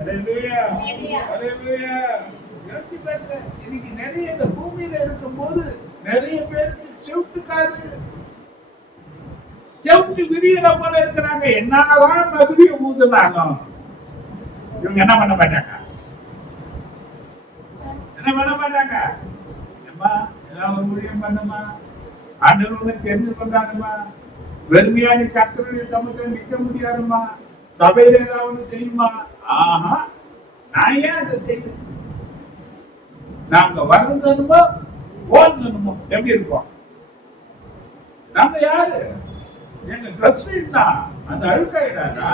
அல்லேலூயா, அல்லேலூயா. யோசிச்சு பாருங்க, இன்னைக்கு நிறைய இந்த பூமியில இருக்கும் போது நிறைய பேருக்கு செவுட்டுக்காரு, செவுட்டு விரியல போல இருக்கிறாங்க. என்னதான் மதுரையை ஊதுனாலும் இவங்க என்ன பண்ண மாட்டாங்க? என்ன பண்ண மாட்டாங்க? ஏதாவது ஒரு ஊழியம் பண்ணுமா, ஆண்டவரை தெரிந்து கொண்டாருமா, வெறுமையான கர்த்தருடைய சமூகத்தில் நிக்க முடியாதுமா, சபையில ஏதாவது ஒண்ணு செய்யுமா? ஆஹா, நான் ஏன் அதை செய்யணும்? நாங்க வரணுமோ ஓடணுமோ எப்படி இருப்போம்? நாங்க யாரு? எங்க ட்ரெஸ் தான் அந்த அழுக்காயிடாதா?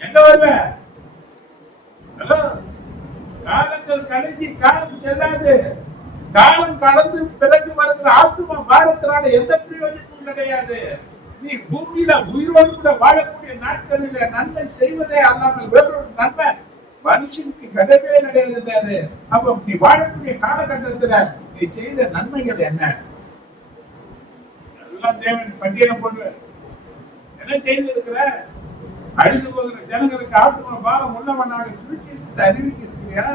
எங்க வருவேன்? காலங்கள் கடைசி, காலம் செல்லாது. காலம் கடந்து பிறகு வருகிற ஆத்துமா பாரத்தினால எந்த பிரயோஜனமும் கிடையாது. நீ பூமியில உயிரோடு கூட வாழக்கூடிய நாட்களில நன்மை செய்வதே அல்லாமல் வேறொரு நன்மை மனுஷனுக்கு கிடையவே கிடையாது. அப்ப நீ வாழக்கூடிய காலகட்டத்துல நீ செய்த நன்மைகள் என்ன? எல்லாம் தேவன் பட்டியலம் போட்டு என்ன செய்திருக்கிற? அழிந்து போகிற ஜனங்களுக்கு ஆத்மா பாரம் உள்ளவனாக சுருக்கி அறிவிக்க இருக்கிறியா?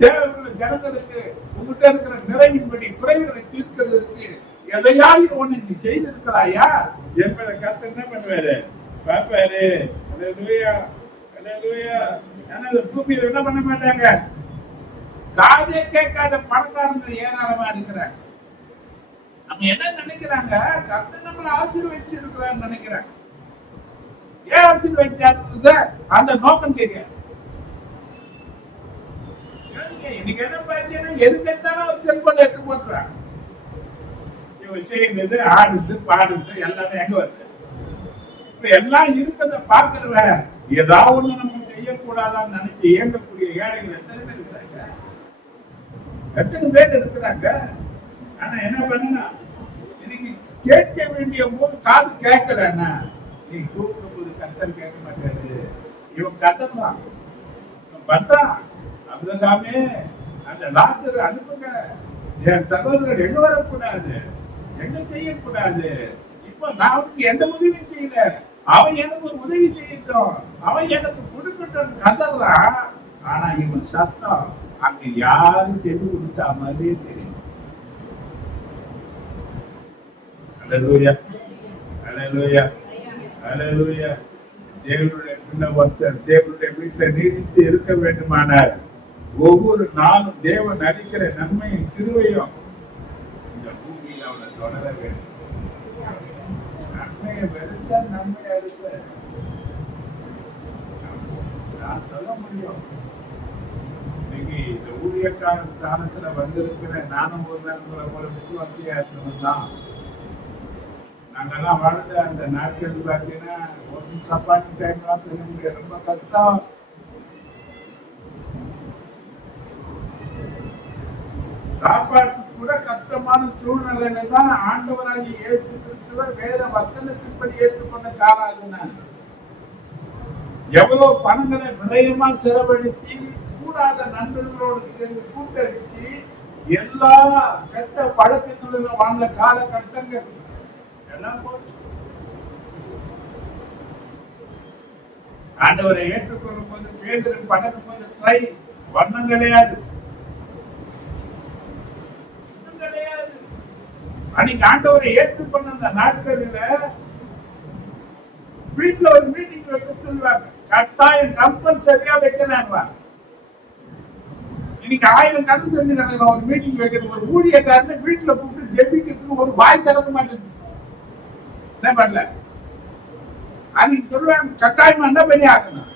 தேவையுள்ள ஜனங்களுக்கு உங்ககிட்ட இருக்கிற நிறைவின்படி குறைவுகளை தீர்க்கிறதுக்கு எதையாவது ஒண்ணு நீ செய்திருக்கிறாயா என்பதை கர்த்தர் என்ன பண்ணுவாரு? பார்ப்பாரு. அல்லேலூயா, அல்லேலூயா. ஆனா இந்த பூமியில என்ன பண்ண மாட்டாங்க? காதே கேட்காத பணக்காரங்க ஏராளமா இருக்கிறாங்க. நம்ம என்ன நினைக்கிறாங்க? கர்த்தர் நம்மளை ஆசீர்வதிச்சு இருக்கிறான்னு நினைக்கிறாங்க. ஏன் ஆசீர்வதிச்சாருன்றது அந்த நோக்கம் தெரியாது. இன்னைக்கு என்ன பார்த்தீங்கன்னா எதுக்கு எடுத்தாலும் ஒரு செல்போன் எடுத்து போட்டுறாங்க. இவன் செய்யுது, ஆடுது, பாடுது, எல்லாமே எங்க வருது? இப்ப எல்லாம் இருக்கிறத பார்க்கிறவன் ஏதாவது ஒண்ணு நம்ம செய்யக்கூடாதான்னு நினைச்சு இயங்கக்கூடிய ஏழைகள் எத்தனை பேர் இருக்கிறாங்க? எத்தனை பேர் இருக்கிறாங்க? ஆனா என்ன பண்ணா, இன்னைக்கு கேட்க வேண்டிய போது காது கேட்கலன்னா நீ கூப்பிடும் போது கர்த்தர் கேட்க மாட்டாரு. இவன் கத்தலாம் பண்றான். அவ்வளவுதாமே, அந்த லாசரு அனுப்புங்க, என் சகோதரர் எங்க வரக்கூடாது, எங்க செய்யக்கூடாது. இப்ப நான் அவனுக்கு எந்த உதவியும் செய்யல, அவன் எனக்கு ஒரு உதவி செய்யட்டும், அவன் எனக்கு கொடுக்கட்டும் கதறான். ஆனா இவன் சத்தம் அங்க யாரும் சென்று கொடுத்தா மாதிரியே தெரியும். அல்லேலூயா, அல்லேலூயா, அல்லேலூயா. தேவனுடைய பின்ன ஒருத்தர் தேவனுடைய வீட்டில் நீடித்து இருக்க வேண்டுமானால் ஒவ்வொரு நாளும் தேவன் அளிக்கிற நன்மையின் கிருபையும் இந்த பூமியில் அவனை தொடர வேண்டும். நன்மை தீமையை வெறுத்தா நன்மையா இருப்ப நான் சொல்ல முடியும். இன்னைக்கு இந்த ஊழியக்கான ஸ்தானத்துல வந்திருக்கிற நானும் ஒரு நாள் போல விசுவாசியா இருந்தவன்தான். நாங்கெல்லாம் வாழ்ந்த அந்த நாட்கள் பார்த்தீங்கன்னா ஒரு சப்பாத்தி டைம்லாம் சொல்ல முடியாது, ரொம்ப கஷ்டம். சாப்பாட்டுக்கு கூட கஷ்டமான சூழ்நிலையில தான் ஆண்டவராகி இயேசு கிறிஸ்துவ வேத வசனத்தின்படி ஏற்றுக்கொண்ட காலம் அது. நான் எவ்வளவு பணங்களை விரயமா செலவழிச்சு கூடாத நண்பர்களோடு சேர்ந்து கூட்டடிச்சு எல்லா கெட்ட பழக்கங்களிலும் வாழ்ந்த காலகட்டங்கள் எல்லாம் போச்சு. ஆண்டவரை ஏற்றுக்கொள்ளும் போது பேதரு பணக்கும் போது ட்ரை வண்ணம் கிடையாது. அன்னைக்கு ஆண்டவரை ஏற்றுக்கொண்ட அந்த நாட்களில வீட்டுல ஒரு மீட்டிங் வைக்க சொல்லுவாங்க, கட்டாயம் கம்பல்சரியா வைக்கிறாங்களா. இன்னைக்கு 1000 கதை சொல்லி நடக்கிற ஒரு மீட்டிங் வைக்கிறது, ஒரு ஊழியக்காரன் வீட்டுல கூப்பிட்டு ஜெபிக்கிறதுக்கு ஒரு வாய் திறக்க மாட்டேங்குது. என்ன பண்ணல அன்னைக்கு சொல்லுவாங்க, கட்டாயமா என்ன பண்ணி ஆக்கணும்,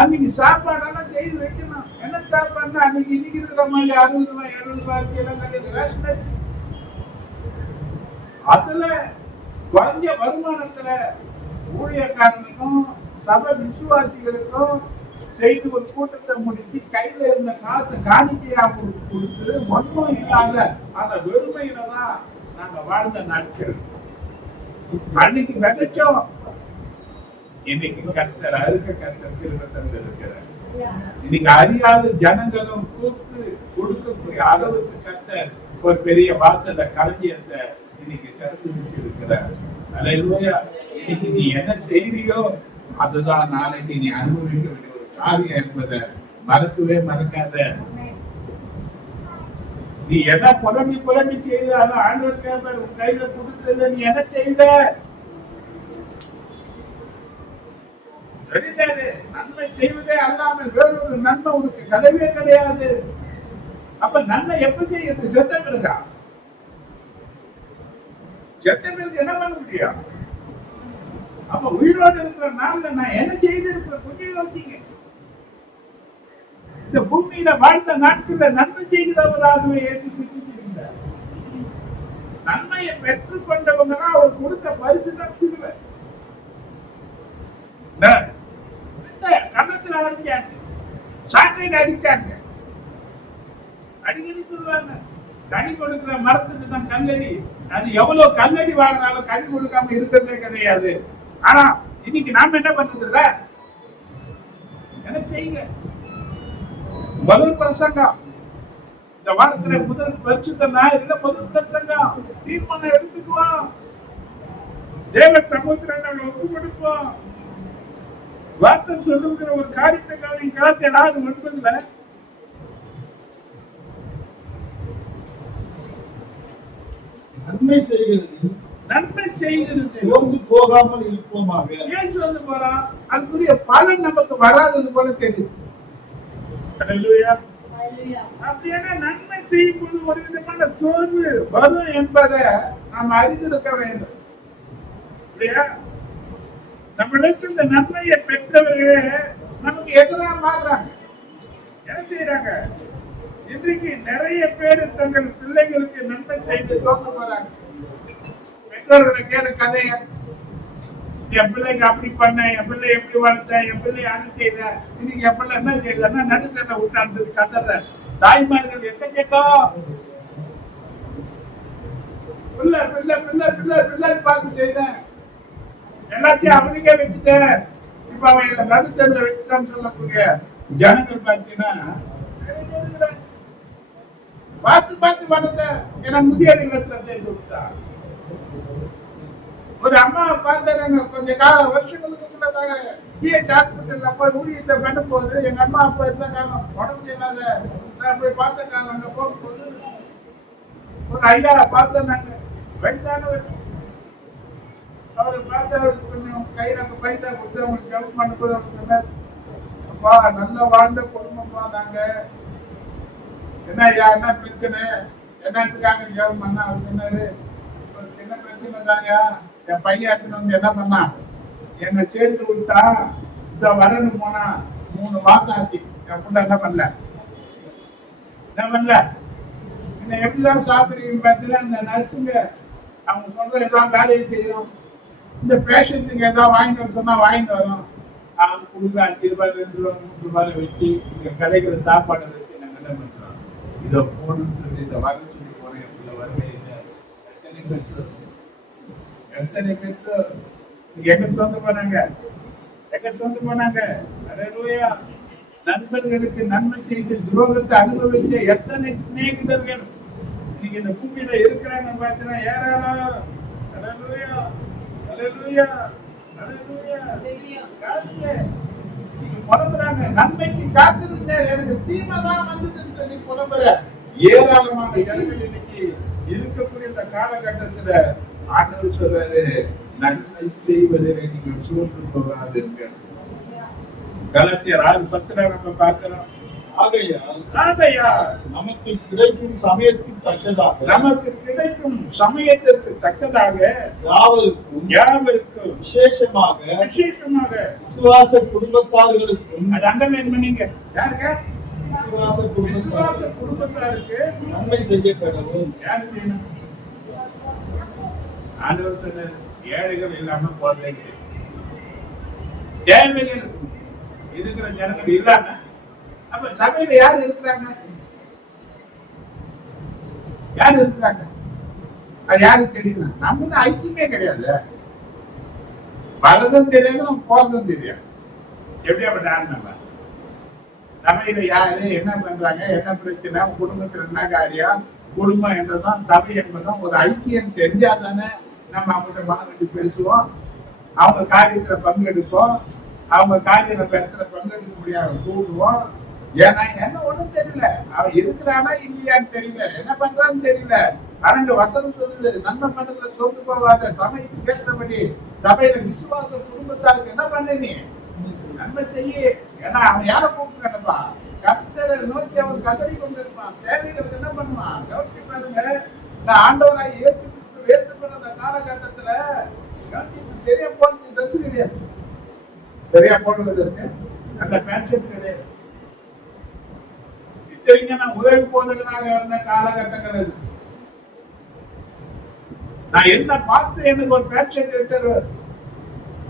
அன்னைக்கு சாப்பாடெல்லாம் செய்து வைக்கணும். என்ன சாப்பாடுனா அன்னைக்கு இன்னைக்கு இருக்கிற மாதிரி 60 ரூபாய் 70 ரூபாய்க்கு எல்லாம் கிடையாது, ரேஷன் அரிசி. அதுல குறைஞ்ச வருமானத்துல ஊழியக்காரனுக்கும் சபை விசுவாசிகளுக்கும் செய்து ஒரு கூட்டத்தை முடிச்சு கையில இருந்த காசை காணிக்கையா கொடுத்து ஒன்றும் இல்லாத அந்த வெறுமையில தான் நாங்க வாழ்ந்த நாட்கள். அன்னைக்கு விதைச்சோம், இன்னைக்கு கர்த்தர் அறுக்க கர்த்தர் கிருபை தந்திருக்கிறார். இன்னைக்கு அறியாத ஜனங்களும் கூப்பிட்டு கொடுக்கக்கூடிய அளவுக்கு கர்த்தர் ஒரு பெரிய வாசல களஞ்சியத்தை இன்னைக்கு திறந்து வச்சிருக்கிறார். அல்லேலூயா. இன்னைக்கு நீ என்ன செய்யறியோ அதுதான் நாளைக்கு நீ அனுபவிக்க வேண்டிய ஒரு காரியம் என்பதை மறக்கவே மறக்காத. நீ என்ன புலம்பி செய்தாலும் ஆண்டவர் கேட்பார், உன் கையில கொடுத்தது நீ என்ன செய்த. சொல்லிட்டாரு, நன்மை செய்வதே அல்லாமல் வேறொரு நன்மை உனக்கு கிடையவே கிடையாது. அப்ப நன்மை எப்ப செய்யறது? செத்த பிறகா? செத்த பிறகு என்ன பண்ண முடியும்? அப்ப உயிரோடு இருக்கிற நாள்ல நான் என்ன செய்திருக்கிறேன் கொஞ்சம் யோசிங்க. இந்த பூமியில வாழ்ந்த நாட்கள்ல நன்மை செய்கிறவராகவே இயேசு சுற்றி திரிந்தார். நன்மையை பெற்றுக் கொண்டவங்கன்னா அவர் கொடுத்த பரிசு தான் சிலுவை. கன்னத்துல அடிச்சாங்க, சாட்டையில அடிச்சாங்க. அடிக்கடி சொல்லுவாங்க, கனி கொடுக்கிற மரத்துக்கு தான் கல்லடி. அது எவ்வளவு கல்லடி வாங்கினாலும் கனி கொடுக்காம இருக்கிறதே கிடையாது. ஆனா இன்னைக்கு நாம என்ன பண்றது இல்ல, என்ன செய்யுங்க. முதல் பிரசங்கம் இந்த வாரத்துல முதல் பரிசுத்த ஞாயிறுல முதல் பிரசங்கம் தீர்மானம் எடுத்துக்குவோம். தேவ சமுத்திரம் ஒப்பு கொடுப்போம். வார்த்தை சொல்லுங்கிற ஒரு காரியத்தை கவனிங்க. 9:9 நன்மை செய்கிறது சோர்ந்து போகாமல் இருப்போமாக. ஏன் சோர்ந்து போறோம்? அதுக்குரிய பலன் நமக்கு வராதது போல தெரியும். அப்படின்னா நன்மை செய்யும் போது ஒரு விதமான சோர்வு வரும் என்பதை நாம் அறிந்திருக்க வேண்டும். நம்மளுக்கு இந்த நன்மையை பெற்றவர்களே நமக்கு எதிராக மாறுறாங்க. என்ன செய்யறாங்க? இன்றைக்கு நிறைய பேர் தங்கள் பிள்ளைகளுக்கு நன்மை செய்து தோற்று போறாங்க. பெற்றோர்களை கேட்ட கதைய, என் பிள்ளைக்கு அப்படி பண்ண, என் பிள்ளை எப்படி வளர்த்த, என் பிள்ளை அது செய்த, இன்னைக்கு என் பிள்ளை என்ன செய்தா நடுத்தர விட்டான்னு கதற தாய்மார்கள் எக்கச்சக்கம். பிள்ளை பிள்ளை பிள்ளை பிள்ளை பிள்ளை பார்த்து செய்தேன், எல்லாத்தையும் அவனுக்கே வச்சுட்டேன், இப்ப அவன் நடுத்தரில் வச்சுட்டான்னு சொல்லக்கூடிய ஜனங்கள் பார்த்தீங்கன்னா பார்த்து பார்த்து வளர்ந்த என முதியோர் இல்லத்துல செய்து விட்டான். ஒரு அம்மா பார்த்தேன் கொஞ்ச கால வருஷங்களுக்கு முன்னதாக டிஎச் ஹாஸ்பிட்டல்ல போய் ஊழியத்தை பண்ணும் போது எங்க அம்மா அப்பா இருந்த காலம் உடம்பு இல்லாத நான் போய் பார்த்த காலம். அங்க போகும்போது ஒரு ஐயா பார்த்தேன், நாங்க வயசானவர். அவரை பார்த்து அவருக்கு கொஞ்சம் கையில பைசா கொடுத்து அவங்களுக்கு ஜபம் பண்ணும்போது அவருக்கு சொன்னார், அப்பா நல்லா வாழ்ந்த குடும்பம்ப்பா நாங்க, என்ன ஐயா என்ன பிரச்சனை, என்னத்துக்காக ஜபம் பண்ண? அவர் சொன்னாரு, என்ன பிரச்சனை தாங்க, என் பையன் எடுத்துட்டு வந்து என்ன பண்ணான், என்னை சேர்த்து விட்டா இந்த வரன்னு போனா 3 மாசம் ஆச்சு. என் புள்ள என்ன பண்ணல என்ன எப்படிதான் சாப்பிடுறீங்கன்னு பார்த்தீங்கன்னா, இந்த நர்ஸுங்க அவங்க சொல்ற ஏதாவது வேலையை செய்யறோம், இந்த பேஷண்ட்டுங்க ஏதாவது வாங்கிட்டு வர சொன்னா வாங்கிட்டு வரோம். அவங்க கொடுக்குற 5 ரூபாய் 2 ரூபாய் 3 ரூபாய் வச்சு இங்க கிடைக்கிற சாப்பாடை வச்சு நாங்க என்ன பண்றோம், இதை போகணும்னு சொல்லி இதை வர சொல்லி போறேன். இந்த வருகை எத்தனை பேர் எங்க சொந்த போனாங்க அல்லேலூயா. நண்பர்களுக்கு நன்மை செய்து துரோகத்தை அனுபவிச்ச எத்தனை சிநேகிதர்கள் இன்னைக்கு இந்த பூமியில இருக்கிறாங்க பார்த்தீங்கன்னா ஏராளம். அல்லேலூயா அல்லேலூயா அல்லேலூயா. காத்துங்க நீங்க புலம்புறாங்க, நன்மைக்கு காத்திருந்தேன் எனக்கு தீமை தான் வந்ததுன்னு சொல்லி புலம்புற ஏராளமான இடங்கள் இன்னைக்கு இருக்கக்கூடிய இந்த காலகட்டத்துல ஆண்டவர் சொல்றாரு, நன்மை செய்வதிலே நீங்கள் சோர்ந்து போகாதீர்கள். கலாத்தியர் 6:10 நம்ம பார்க்கிறோம். ஆகையால் நமக்கு கிடைக்கும் சமயத்திற்கு தக்கதாக யாவருக்கும் விசேஷமாக விசுவாச குடும்பத்தார்களுக்கும், அது அண்டர்லைன் பண்ணீங்க, யாருங்க? விசுவாச குடும்பத்தாருக்கு நன்மை செய்ய கடவுள். யாரு செய்யணும்? ஆண்டவர் சொன்னார், ஏழைகள் இல்லாம போறதே. ஏழைகள் இருக்கிற ஜனங்கள் இல்லாம அப்ப சபையில யாரு இருக்கிறாங்க? அது யாருக்கு தெரியும்? நமக்கு தான் ஐக்கியமே கிடையாது. வரதும் தெரியாது, நம்ம போறதும் தெரியாது. எப்படியாப்பட்ட ஆள் நம்ம? சபையில யாரு என்ன பண்றாங்க, என்ன பிரச்சனை, குடும்பத்துல என்ன காரியம், குடும்பம் என்றதும் சபை என்பதும் ஒரு ஐக்கியம் தெரிஞ்சாதானே நம்ம அவங்கள்ட்ட மனம் விட்டு பேசுவோம், அவங்க காரியத்துல பங்கெடுப்போம், அவங்க காரியத்துல பங்கெடுக்க முடியாது கூடுவோம். ஏன்னா என்ன ஒண்ணும் தெரியல, அவன் இருக்கிறானா இல்லையான்னு தெரியல, என்ன பண்றான்னு தெரியல. ஆனா இந்த வசனம் சொல்லுது, நன்மை பண்ணதுல சோர்ந்து போவாத, சமயத்துக்கு கேட்டபடி சபையில விசுவாச குடும்பத்தாருக்கு என்ன பண்ண, நீ நன்மை செய்ய. ஏன்னா அவன் யாரை கூப்பிட்டு கிடப்பான், கர்த்தரை நோக்கி அவன் கதறி கொண்டிருப்பான். தேவைகளுக்கு என்ன பண்ணுவான் கவனிச்சு பாருங்க. இந்த ஆண்டவராய் இயேசு கிறிஸ்து ஏற்றுக்கொண்ட அந்த காலகட்டத்துல சரியா போனது ட்ரெஸ் கிடையாது, சரியா போடுவதற்கு அந்த பேண்ட் ஷர்ட் கிடையாது. நான் உதவி போதகனாக இருந்த காலகட்டங்கள் அது. நான் என்ன பார்த்து எனக்கு ஒரு பேண்ட் ஷர்ட் எடுத்து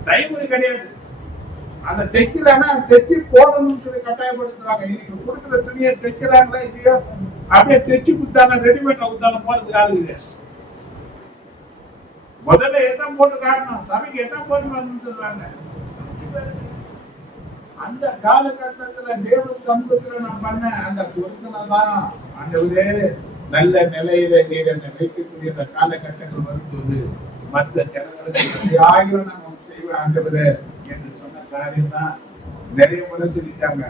டைமுறை கிடையாது. அந்த தைக்கலன்னா தைச்சி போடணும்னு சொல்லி கட்டாயப்படுத்துறாங்க. இன்னைக்கு கொடுக்குற துணியை தைக்கிறாங்களா இல்லையோ, அப்படியே தைச்சு குத்தான ரெடிமேட்ல குத்தான போறதுக்கு ஆளு கிடையாது. முதல்ல எதான் போட்டு காட்டணும், சபைக்கு எதான் போட்டு வரணும்னு சொல்றாங்க. அந்த காலகட்டத்துல தேவ சமூகத்துல நான் பண்ண அந்த பொருத்தனைதான் ஆண்டவரே நல்ல நிலையில நீர் என்னை வைக்கக்கூடிய அந்த காலகட்டங்கள் வரும்போது மற்ற ஜனங்களுக்கு 1000 நான் செய்வேன் ஆண்டவரே என்று சொன்ன காரியம் தான் நிறைய முறை சொல்லிட்டாங்க.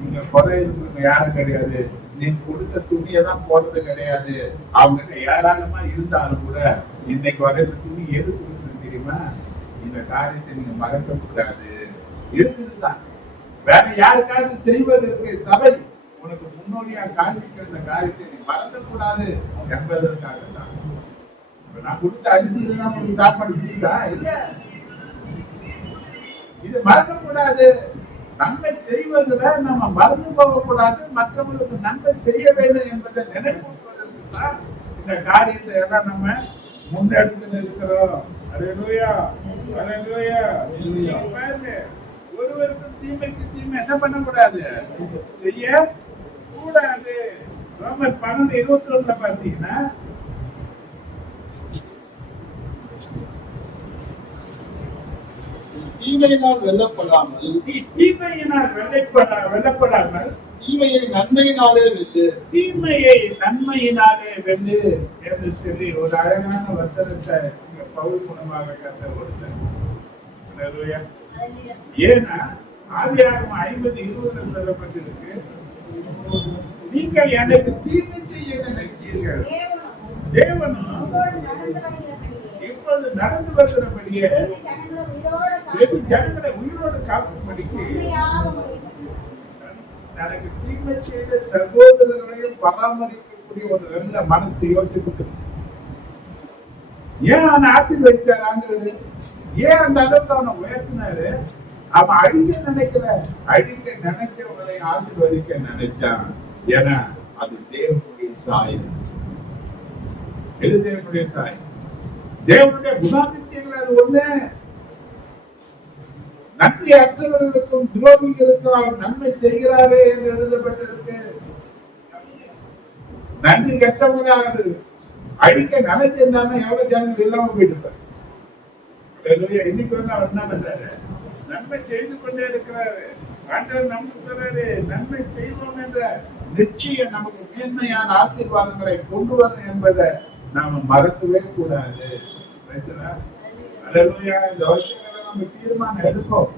நீங்க குறை இருக்கிறவங்க யாரும் கிடையாது, நீங்க கொடுத்த துணியை தான் போடுறது கிடையாது. அவங்ககிட்ட ஏராளமா இருந்தாலும் கூட இன்னைக்கு வரையில துணி எது கொடுக்குறது தெரியுமா? இந்த காரியத்தை நீங்க மறக்க கூடாது இருக்குதுதான். வேற யாருக்காவது செய்வதற்கு சபை உனக்கு முன்னோடியா காண்பிக்கிற இந்த காரியத்தை நீ மறக்கக்கூடாது என்பதற்காக தான். நான் கொடுத்த அரிசியில தான் உங்களுக்கு சாப்பாடு பிடிக்குதா? இல்ல, இது மறக்கக்கூடாது. நன்மை செய்வதில் நம்ம மறந்து போகக்கூடாது, மற்றவர்களுக்கு நன்மை செய்ய வேண்டும் என்பதை நினைவூட்டுவதற்கு தான் இந்த காரியத்தை எல்லாம் நம்ம முன்னெடுத்து இருக்கிறோம். அல்லேலூயா அல்லேலூயா. பாருங்க, ஒருவருக்கு தீமைக்கு தீமை என்ன பண்ணக்கூடாது, செய்ய கூடாது. ரோமர் 12:21 பார்த்தீங்கன்னா தீமையினால் வெல்லப்படாமல் தீமையை நன்மையினாலே வெல்லு, தீமையை நன்மையினாலே வெல்லு என்று சொல்லி ஒரு அழகான வசனத்தை பவுல் மூலமாக கர்த்தர் கொடுத்தார். ஏன்னா ஆதியாகமம் 50:20 சொல்லப்பட்டிருக்கு, நீங்கள் எனக்கு தீமை செய்ய நினைத்தீர்கள், தேவனும் இப்பொழுது நடந்து வருகிறபடியே ஜனங்களை உயிரோடு காக்கும்படிக்கு எனக்கு தீமை செய்த சகோதரர்களையும் பராமரிக்கக்கூடிய ஒரு நல்ல மனசை யோசித்து ஏன் அவனை ஆசீர்வதிச்சார் ஆண்டவர்? ஏன் அந்த அளவுக்கு அவனை உயர்த்தினாரு? அவன் அழிக்க நினைக்கிறவங்களை ஆசீர்வதிக்க நினைச்சான். ஏன்னா அது தேவனுடைய சாயம். எது தேவனுடைய சாயம்? தேவனுடைய குணாதிசயங்கள் அது ஒண்ணு. நன்றி அற்றவர்களுக்கும் துரோகிகளுக்கும் அவர் நன்மை செய்கிறாரே என்று எழுதப்பட்டிருக்கு. நன்றி கற்றவங்களாக அடிக்க நினைச்சிருந்தாம எவ்வளவு ஜனங்கள் இல்லாம போயிட்டு இன்னைக்கு வந்து அவர் என்ன பண்றாரு? நன்மை செய்து கொண்டே இருக்கிறாரு. ஆண்டவர் நமக்கு சொல்றாரு, நன்மை செய்வோம் என்ற நிச்சயம் நமக்கு மேன்மையான ஆசீர்வாதங்களை கொண்டு வரும் என்பதை நாம மறக்கவே கூடாது. இந்த வருஷங்களை நம்ம தீர்மானம் எடுப்போம்.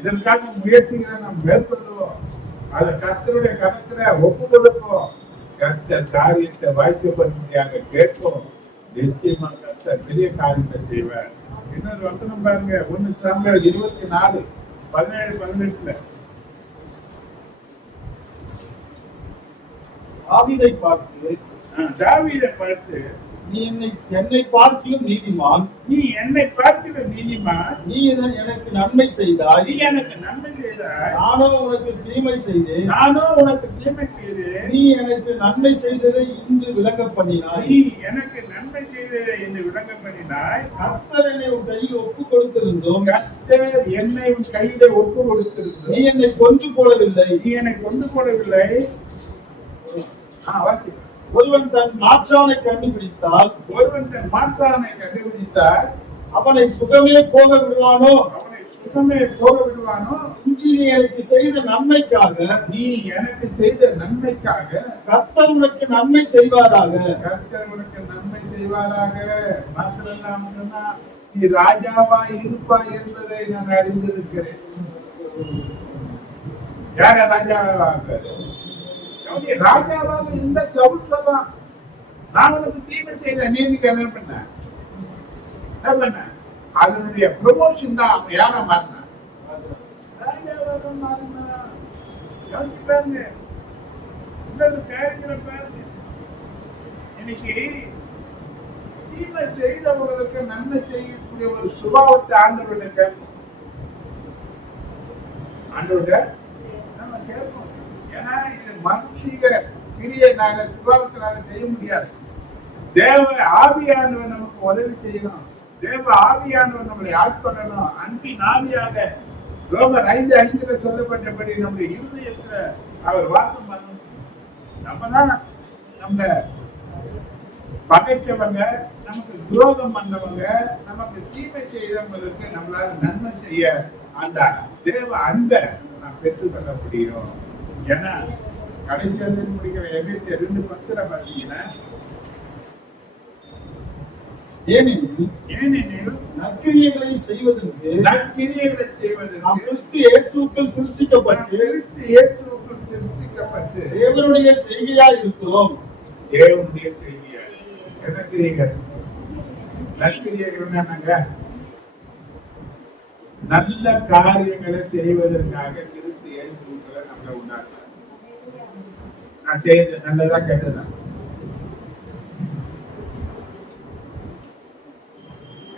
இதற்காக முயற்சிகளை நாம் மேற்கொள்ளுவோம். அதை கர்த்தருடைய கருத்துல ஒப்பு கொடுப்போம். கர்த்தர் காரியத்தை வாய்க்கப்படுத்தியாக கேட்போம். நிச்சயமா கர்த்தர் பெரிய காரியத்தை செய்வார். இன்னொரு வசனம் பாருங்க, 1 சாமுவேல் 24:17-18. தாவீதை பார்த்து நீ என்னை பார்க்கிலும் நீதிமான், நீ என்னை பார்க்கிலும் நீதிமான், நீ எனக்கு நன்மை செய்தாய், நீ எனக்கு நன்மை செய்தாய், நானோ உனக்கு தீமை செய்தேன், நீ எனக்கு நன்மை செய்ததை இன்று விளங்க பண்ணினாய், நீ எனக்கு நன்மை செய்ததை இன்று விளங்க பண்ணினாய். கர்த்தர் என்னை உன் கையில் ஒப்பு கொடுத்திருந்தோம், கர்த்தர் என்னை உன் கையிலே ஒப்பு கொடுத்திருந்தோம், நீ என்னை கொன்று போடவில்லை, ஒருவன் தன் மாற்றானை கண்டுபிடித்தால் அவனை சுகமே போக விடுவானோ, இன்று நீ எனக்கு செய்த நன்மைக்காக கர்த்தர் உனக்கு நன்மை செய்வாராக. மாத்திரம்தான் நீ ராஜாவா இருப்பாய் என்பதை நான் அறிந்திருக்கிறேன். யார ராஜாவா? ராஜாவாக இந்த சவுட்லாம் நான் உனக்கு தீமை செய்த நீதிக்கு என்ன பண்ண அதனுடைய ப்ரமோஷன் தான். அவன் யாரா மாறினா? ராஜாவாக மாறினா. பாருங்க, இன்னொரு கேட்கிற பாருங்க, இன்னைக்கு தீமை செய்தவர்களுக்கு நன்மை செய்யக்கூடிய ஒரு சுபாவத்தை ஆண்டவருடைய கேட்கும். ஆண்டவருடைய நம்ம கேட்போம். ஏன்னா இது மனுஷிக கிரியை நாங்க சுபாவத்தினால செய்ய முடியாது. தேவ ஆவியானவர் நமக்கு உதவி செய்யணும். தேவ ஆவியானவர் நம்மளை ஆட்கொள்ளணும். அன்பின் ஆவியாக ரோமர் 5:5 சொல்லப்பட்டபடி நம்முடைய இருதயத்துல அவர் வாசம் பண்ணணும். நம்மதான் நம்ம பகைச்சவங்க, நமக்கு துரோகம் பண்ணவங்க, நமக்கு தீமை செய்தவங்களுக்கு நம்மளால நன்மை செய்ய அந்த தேவ அன்பை நாம் பெற்றுக்கொள்ள முடியும். ஏன்னா கடைசியாக முடிக்கிற எபேசியர் 2:10 பாத்தீங்கன்னா, ஏனெனில் நற்கிரியைகளை செய்வதற்கு நாம் கிறிஸ்து இயேசுவுக்குள் சிருஷ்டிக்கப்பட்டு தேவனுடைய செய்கையாய் இருக்கிறோம். தேவனுடைய செய்கையாய் என்ன கிரியைகள்? நற்கிரியைகள் என்னங்க? நல்ல காரியங்களை செய்வதற்காக கிறிஸ்து இயேசுவுக்குள்ள நம்மளை உண்டாக்குறார். நான் செய்யறது நல்லதா கெட்டதா?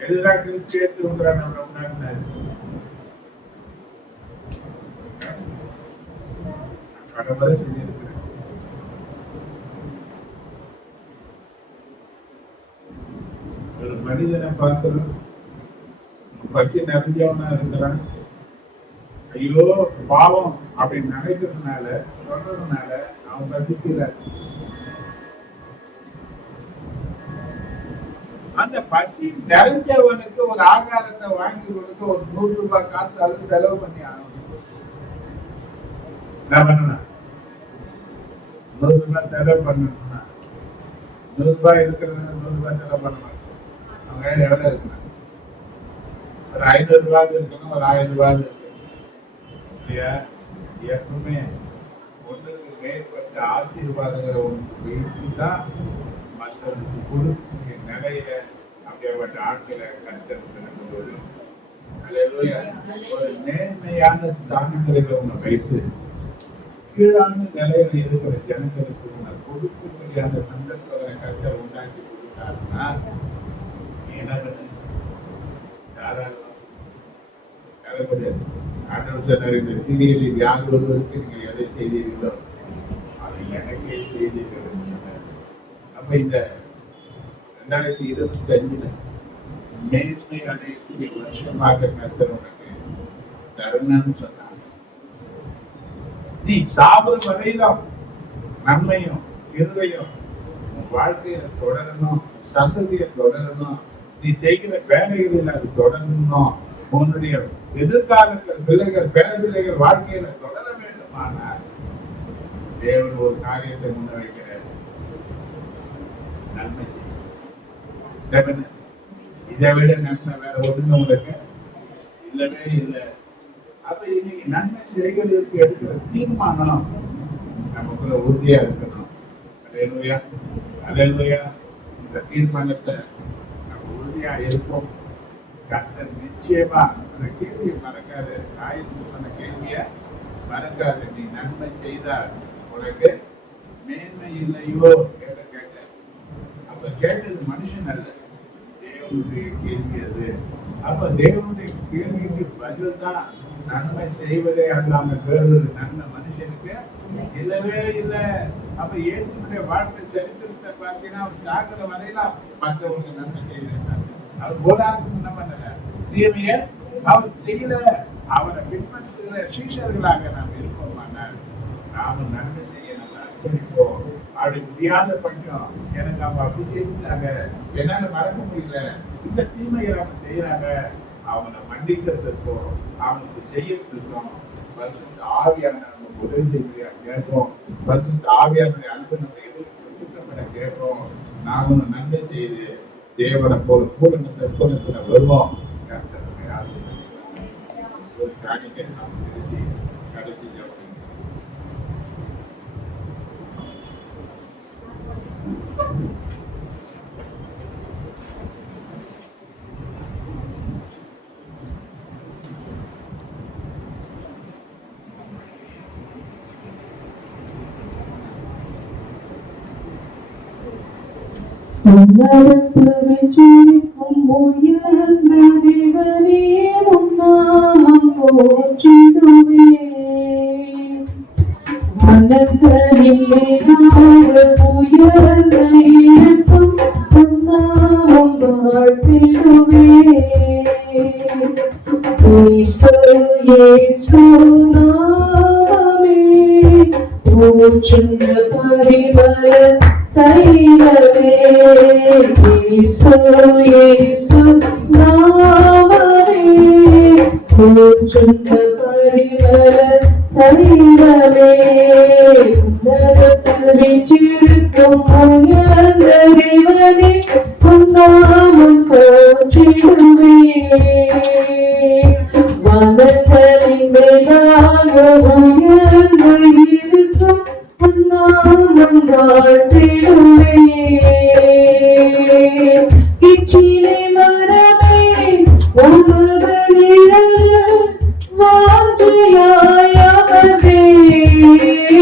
எதுதான் கிறிஸ்து இயேசுவுக்குள்ள நம்மளை உண்டாக்குறாரு? கடவுளை செஞ்சிருக்கிறேன். ஒரு மனிதனை பார்க்கிறோம், பசி நிறைஞ்சவனா இருக்கிறான். ஐயோ பாவம் அப்படின்னு நினைக்கிறதுனால சொல்றதுனால அவன் பசிக்கிறார். அந்த பசி நிறைஞ்சவனுக்கு ஒரு ஆகாரத்தை வாங்கி கொடுக்க ஒரு 100 ரூபாய் காசு அது செலவு பண்ணி ஆகணும். என்ன பண்ணணும்? 100 ரூபாய் செலவு பண்ணணும்னா 100 ரூபாய் இருக்கிறது 100 ரூபாய் செலவு பண்ண மாட்டோம். அவங்க கையில எவ்வளவு இருக்கணும்? ஒரு 500 ரூபாய் இருக்கணும், ஒரு 1000 ரூபாய் இருக்கணும் இல்லையா? எப்பவுமே ஒன்றுக்கு மேற்பட்ட ஆசீர்வாதங்களை ஒன்று வைத்துதான் மற்றவங்களுக்கு கொடுக்கக்கூடிய நிலையில அப்படிப்பட்ட ஆட்களை கருத்து ஒரு நேர்மையான ஸ்தானங்களில் உன்னை வைத்து கீழான நிலையில இருக்கிற ஜனங்களுக்கு உன்னை கொடுக்கக்கூடிய அந்த சந்தர்ப்பங்களை கருத்தை உண்டாக்கி கொடுத்தாருன்னா என்ன பண்ண யாராலும் ஆண்டவர் சொன்னார், இந்த சீரியலில் யார் ஒருவருக்கு நீங்கள் எதை செய்தீர்களோ அது எனக்கே செய்தீர்கள் என்று சொன்னார். அப்ப இந்த 2025 மேன்மை அடையக்கூடிய வருஷமாக கர்த்தர் உனக்கு தருணம்னு சொன்னார். நீ சாப்பிடும் வரையிலும் நன்மையும் இருவையும் உன் வாழ்க்கையில தொடரணும், சந்ததியை தொடரணும், நீ செய்கிற வேலைகளில் அது தொடரணும், உன்னுடைய எதிர்காலத்தில் பிள்ளைகள் பேர பிள்ளைகள் வாழ்க்கையில தொடர வேண்டுமானால் தேவன் ஒரு காரியத்தை முன்வைக்கிறார், நன்மை செய்ய. இதை விட நன்மை வேற ஒண்ணு உங்களுக்கு இல்லவே இல்லை. அப்ப இன்னைக்கு நன்மை செய்வதற்கு எடுக்கிற தீர்மானம் நமக்குள்ள உறுதியா இருக்கணும். அல்லேலூயா, அல்லேலூயா. இந்த தீர்மானத்தை நம்ம உறுதியா இருப்போம். கர்த்தர் நிச்சயமா அந்த கேள்வியை மறக்காது. ஆயிரத்து சொன்ன கேள்விய மறக்காது. நீ நன்மை செய்தால் உனக்கு மேன்மை இல்லையோ என்று கேட்டார். அப்ப கேட்டது மனுஷன் அல்ல, தேவனுடைய கேள்வி அது. அப்ப தேவனுடைய கேள்விக்கு பதில் தான் நன்மை செய்வதே அல்லாம வேறொரு நன்மை மனுஷனுக்கு இல்லவே இல்லை. அப்ப இயேசுனுடைய வாழ்க்கை சரித்திரத்தை பார்த்தீங்கன்னா அவர் சாகிற வரையிலும் மற்றவங்களுக்கு நன்மை செய்திருந்தார். அவர் போதாரத்துக்கு என்ன பண்ணல, தீமைய அவர் செய்யல. அவரை பின்பற்றுகிற சீஷர்களாக நாம் இருப்போமானால் நாமும் நன்மை செய்ய நம்ம அர்ப்பணிப்போம். அப்படி முடியாத பட்சம் எனக்கு அவங்க அப்படி செய்துட்டாங்க, என்னால மறக்க முடியல, இந்த தீமையை அவங்க செய்யறாங்க, அவனை மன்னிக்கிறதுக்கும் அவனுக்கு செய்யறதுக்கும் பரிசுத்த ஆவியான நம்ம உதவி செய்ய கேட்போம். பரிசுத்த ஆவியான அன்பு நம்ம எதிர்க்கப்பட கேட்போம். நாமளும் நன்மை செய்து தேவனை போல பூரண சற்பனத்துல வருவோம். ஒரு காணிக்கை நாம் செலுத்தி கடைசி உன்னதத்துவம் உயர்ந்த தேவனே உன்னாமம் போற்றிடுவேன். மனங்களின் மேலாக உயர்ந்த இருக்கும் உன்னாமம் வாழ்த்திடுவேன். இயேசு இயேசு நாமமே போற்றுங்க பரிமள தைலமே. இயேசு இயேசு நாமமே போற்றுங்க பரிமள தைலமே. உன்னதத்தில் வீற்றிருக்கும் உயர்ந்த தேவனே உன்னாமம் போற்றிடுவேன். வானங்களின் மேலாக உயர்ந்து இருக்கும் உன்னாமம் வாழ்த்திடுவேன். இச்சிலை மரமே உமது நிழலில் வாஞ்சையாய் அமர்ந்தேன்.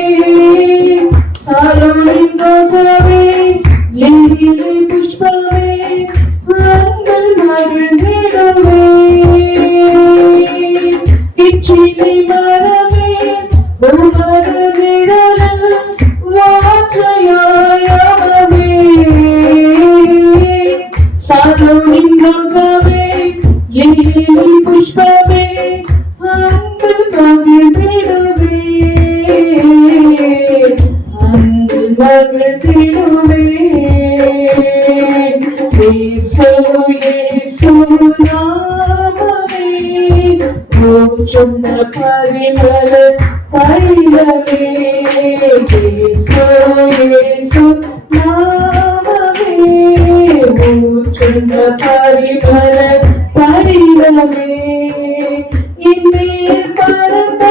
சாரோனின் ரோஜாவே லில்லி புஷ்பமே அங்கள் மகிழ்ந்திடுவேன். இச்சிலை மரமே உமது நிழலில் வாஞ்சையாய் அமர்ந்தேன். சாரோனின் ரோஜாவே லில்லி புஷ்பமே அங்கள் மகிழ்ந்திடுவேன். அங்கள் மகிழ்ந்திடுவேன். இயேசு இயேசு நாமமே போற்றுங்க பரிமள தைலமே. இயேசு இயேசு நாமமே போற்றுங்க பரிமள தைலமே. இந்நீர் பரந்த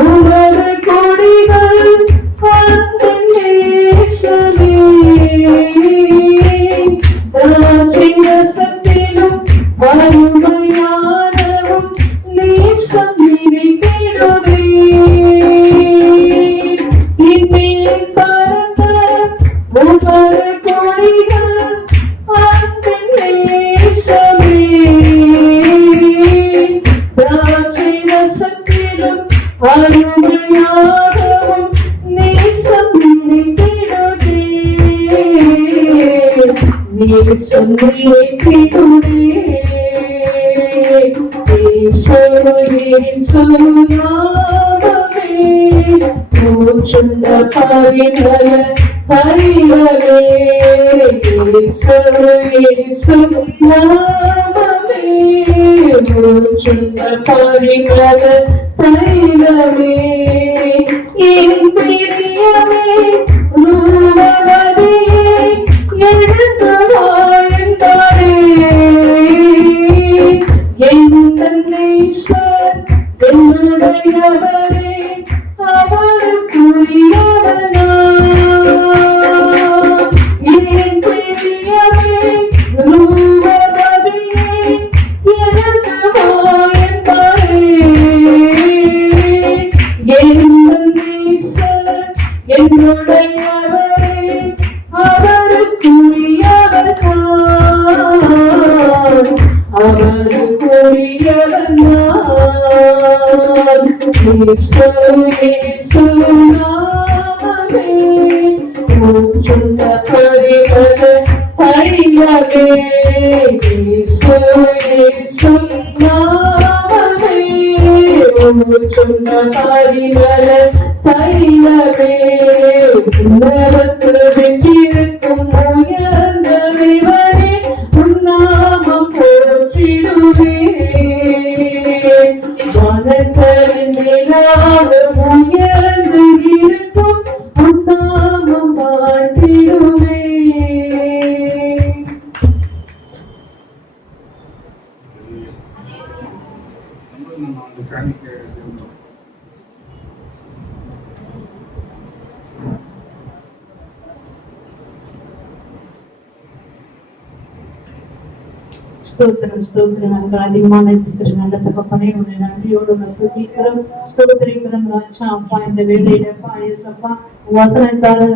உமது கொடிகள் அன்பின் நேசமே. ராஜ்யசத்திலும் வறுமையானவும் நேசம் நினைத்திடுவே. இந்நீர் பரந்த உமது கொடிகள் அன்பின் நேசமே. சொல்லியே கேட்டுடே சொன்ன பரிமள பரிமளே சொன்ன பரிமள தைலமே என் பிரியமே ரூபவதியே எழுந்து வாழ்ந்தாரே என்னீஸ்வர் என்னுடையவரே அவருக்குரியவனா என் பிரியமே ரூபவதியே எழுந்து வாழ்ந்தாரே என்னீஸ்வர் என்னுடையவரே அவருக்குரியவர் அவருக்குரியவர் சொன்ன பரிமள தைலமே சொன்ன பரிமள தைலமே உலகத்தில் வெற்றிருக்கும் உயர்ந்த தேவனே உன்னாமம் போற்றிடுவே வனங்களின் மேலாக உயர்ந்து இருக்கும் உன்னாமம் வாழ்த்திடுவே ஸ்தோத்திரம் ஸ்தோத்திரம் நாங்கள் அதிகமாக நேசிக்கிற நல்ல தகப்பனே உன்னை நன்றியோடு சுத்திக்கிறோம் ஸ்தோத்திரிக்கிறோம் ராஜா அப்பா இந்த வேலையில அப்பா ஏசப்பா வசனத்தால்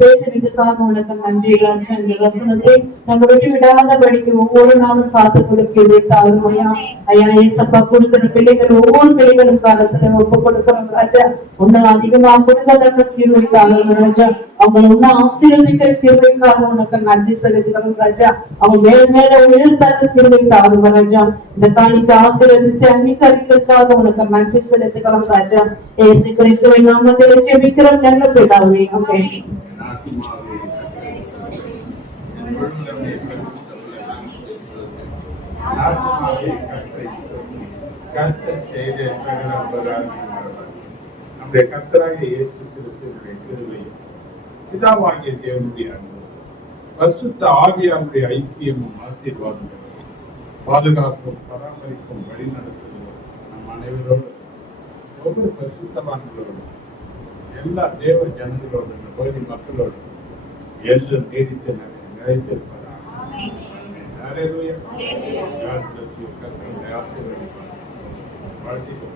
பேசினதுக்காக உனக்கு நன்றி ராஜா இந்த வசனத்தை நாங்க விட்டு விடாதபடிக்கு ஒவ்வொரு நாளும் காத்து கொடுக்கிறது தாழ்மையா ஐயா ஏசப்பா கொடுக்கிற பிள்ளைகள் ஒவ்வொரு பிள்ளைகளும் காலத்துல ஒப்பு கொடுக்கிறோம் ராஜா உன்னை அதிகமா கொடுக்கத்தக்க தீர்வைக்காக ராஜா அவங்களை உன்னை ஆசீர்வதிக்கிற தீர்வைக்காக உனக்கு நன்றி செலுத்துகிறோம் ராஜா அவங்க மேல மேல உயர்த்தக்க தீர்வைக்காக ராஜா இந்த காணிக்கு ஆசீர்வதித்து அங்கீகரிக்கிறதுக்காக உனக்கு நன்றி செலுத்துகிறோம் ராஜா ஏசு கிறிஸ்துவின் நாமத்தில் ஜெபிக்கிறோம் நல்ல பிதாவே ஆமென். கர்த்தர் செய்த நம்முடைய கர்த்தராகிய இயேசு கிறிஸ்துவினுடைய கிருபையும் பிதாவாகிய தேவனுடைய அன்பும் பரிசுத்த ஆவியாருடைய ஐக்கியமும் ஆசீர்வாதங்களும் பாதுகாப்பும் பராமரிப்பும் வழிநடத்துதலும் நம் அனைவரோடு ஒவ்வொரு பரிசுத்தவான்களோடும் எல்லா தேவ ஜனங்களோடு இந்த பகுதி மக்களோடு என்றும் நீடித்து நிலைத்திருப்பதாக. Hallelujah. God bless you. கர்த்தருடைய ஆசீர்வாதம் வாழ்த்துக்கள்.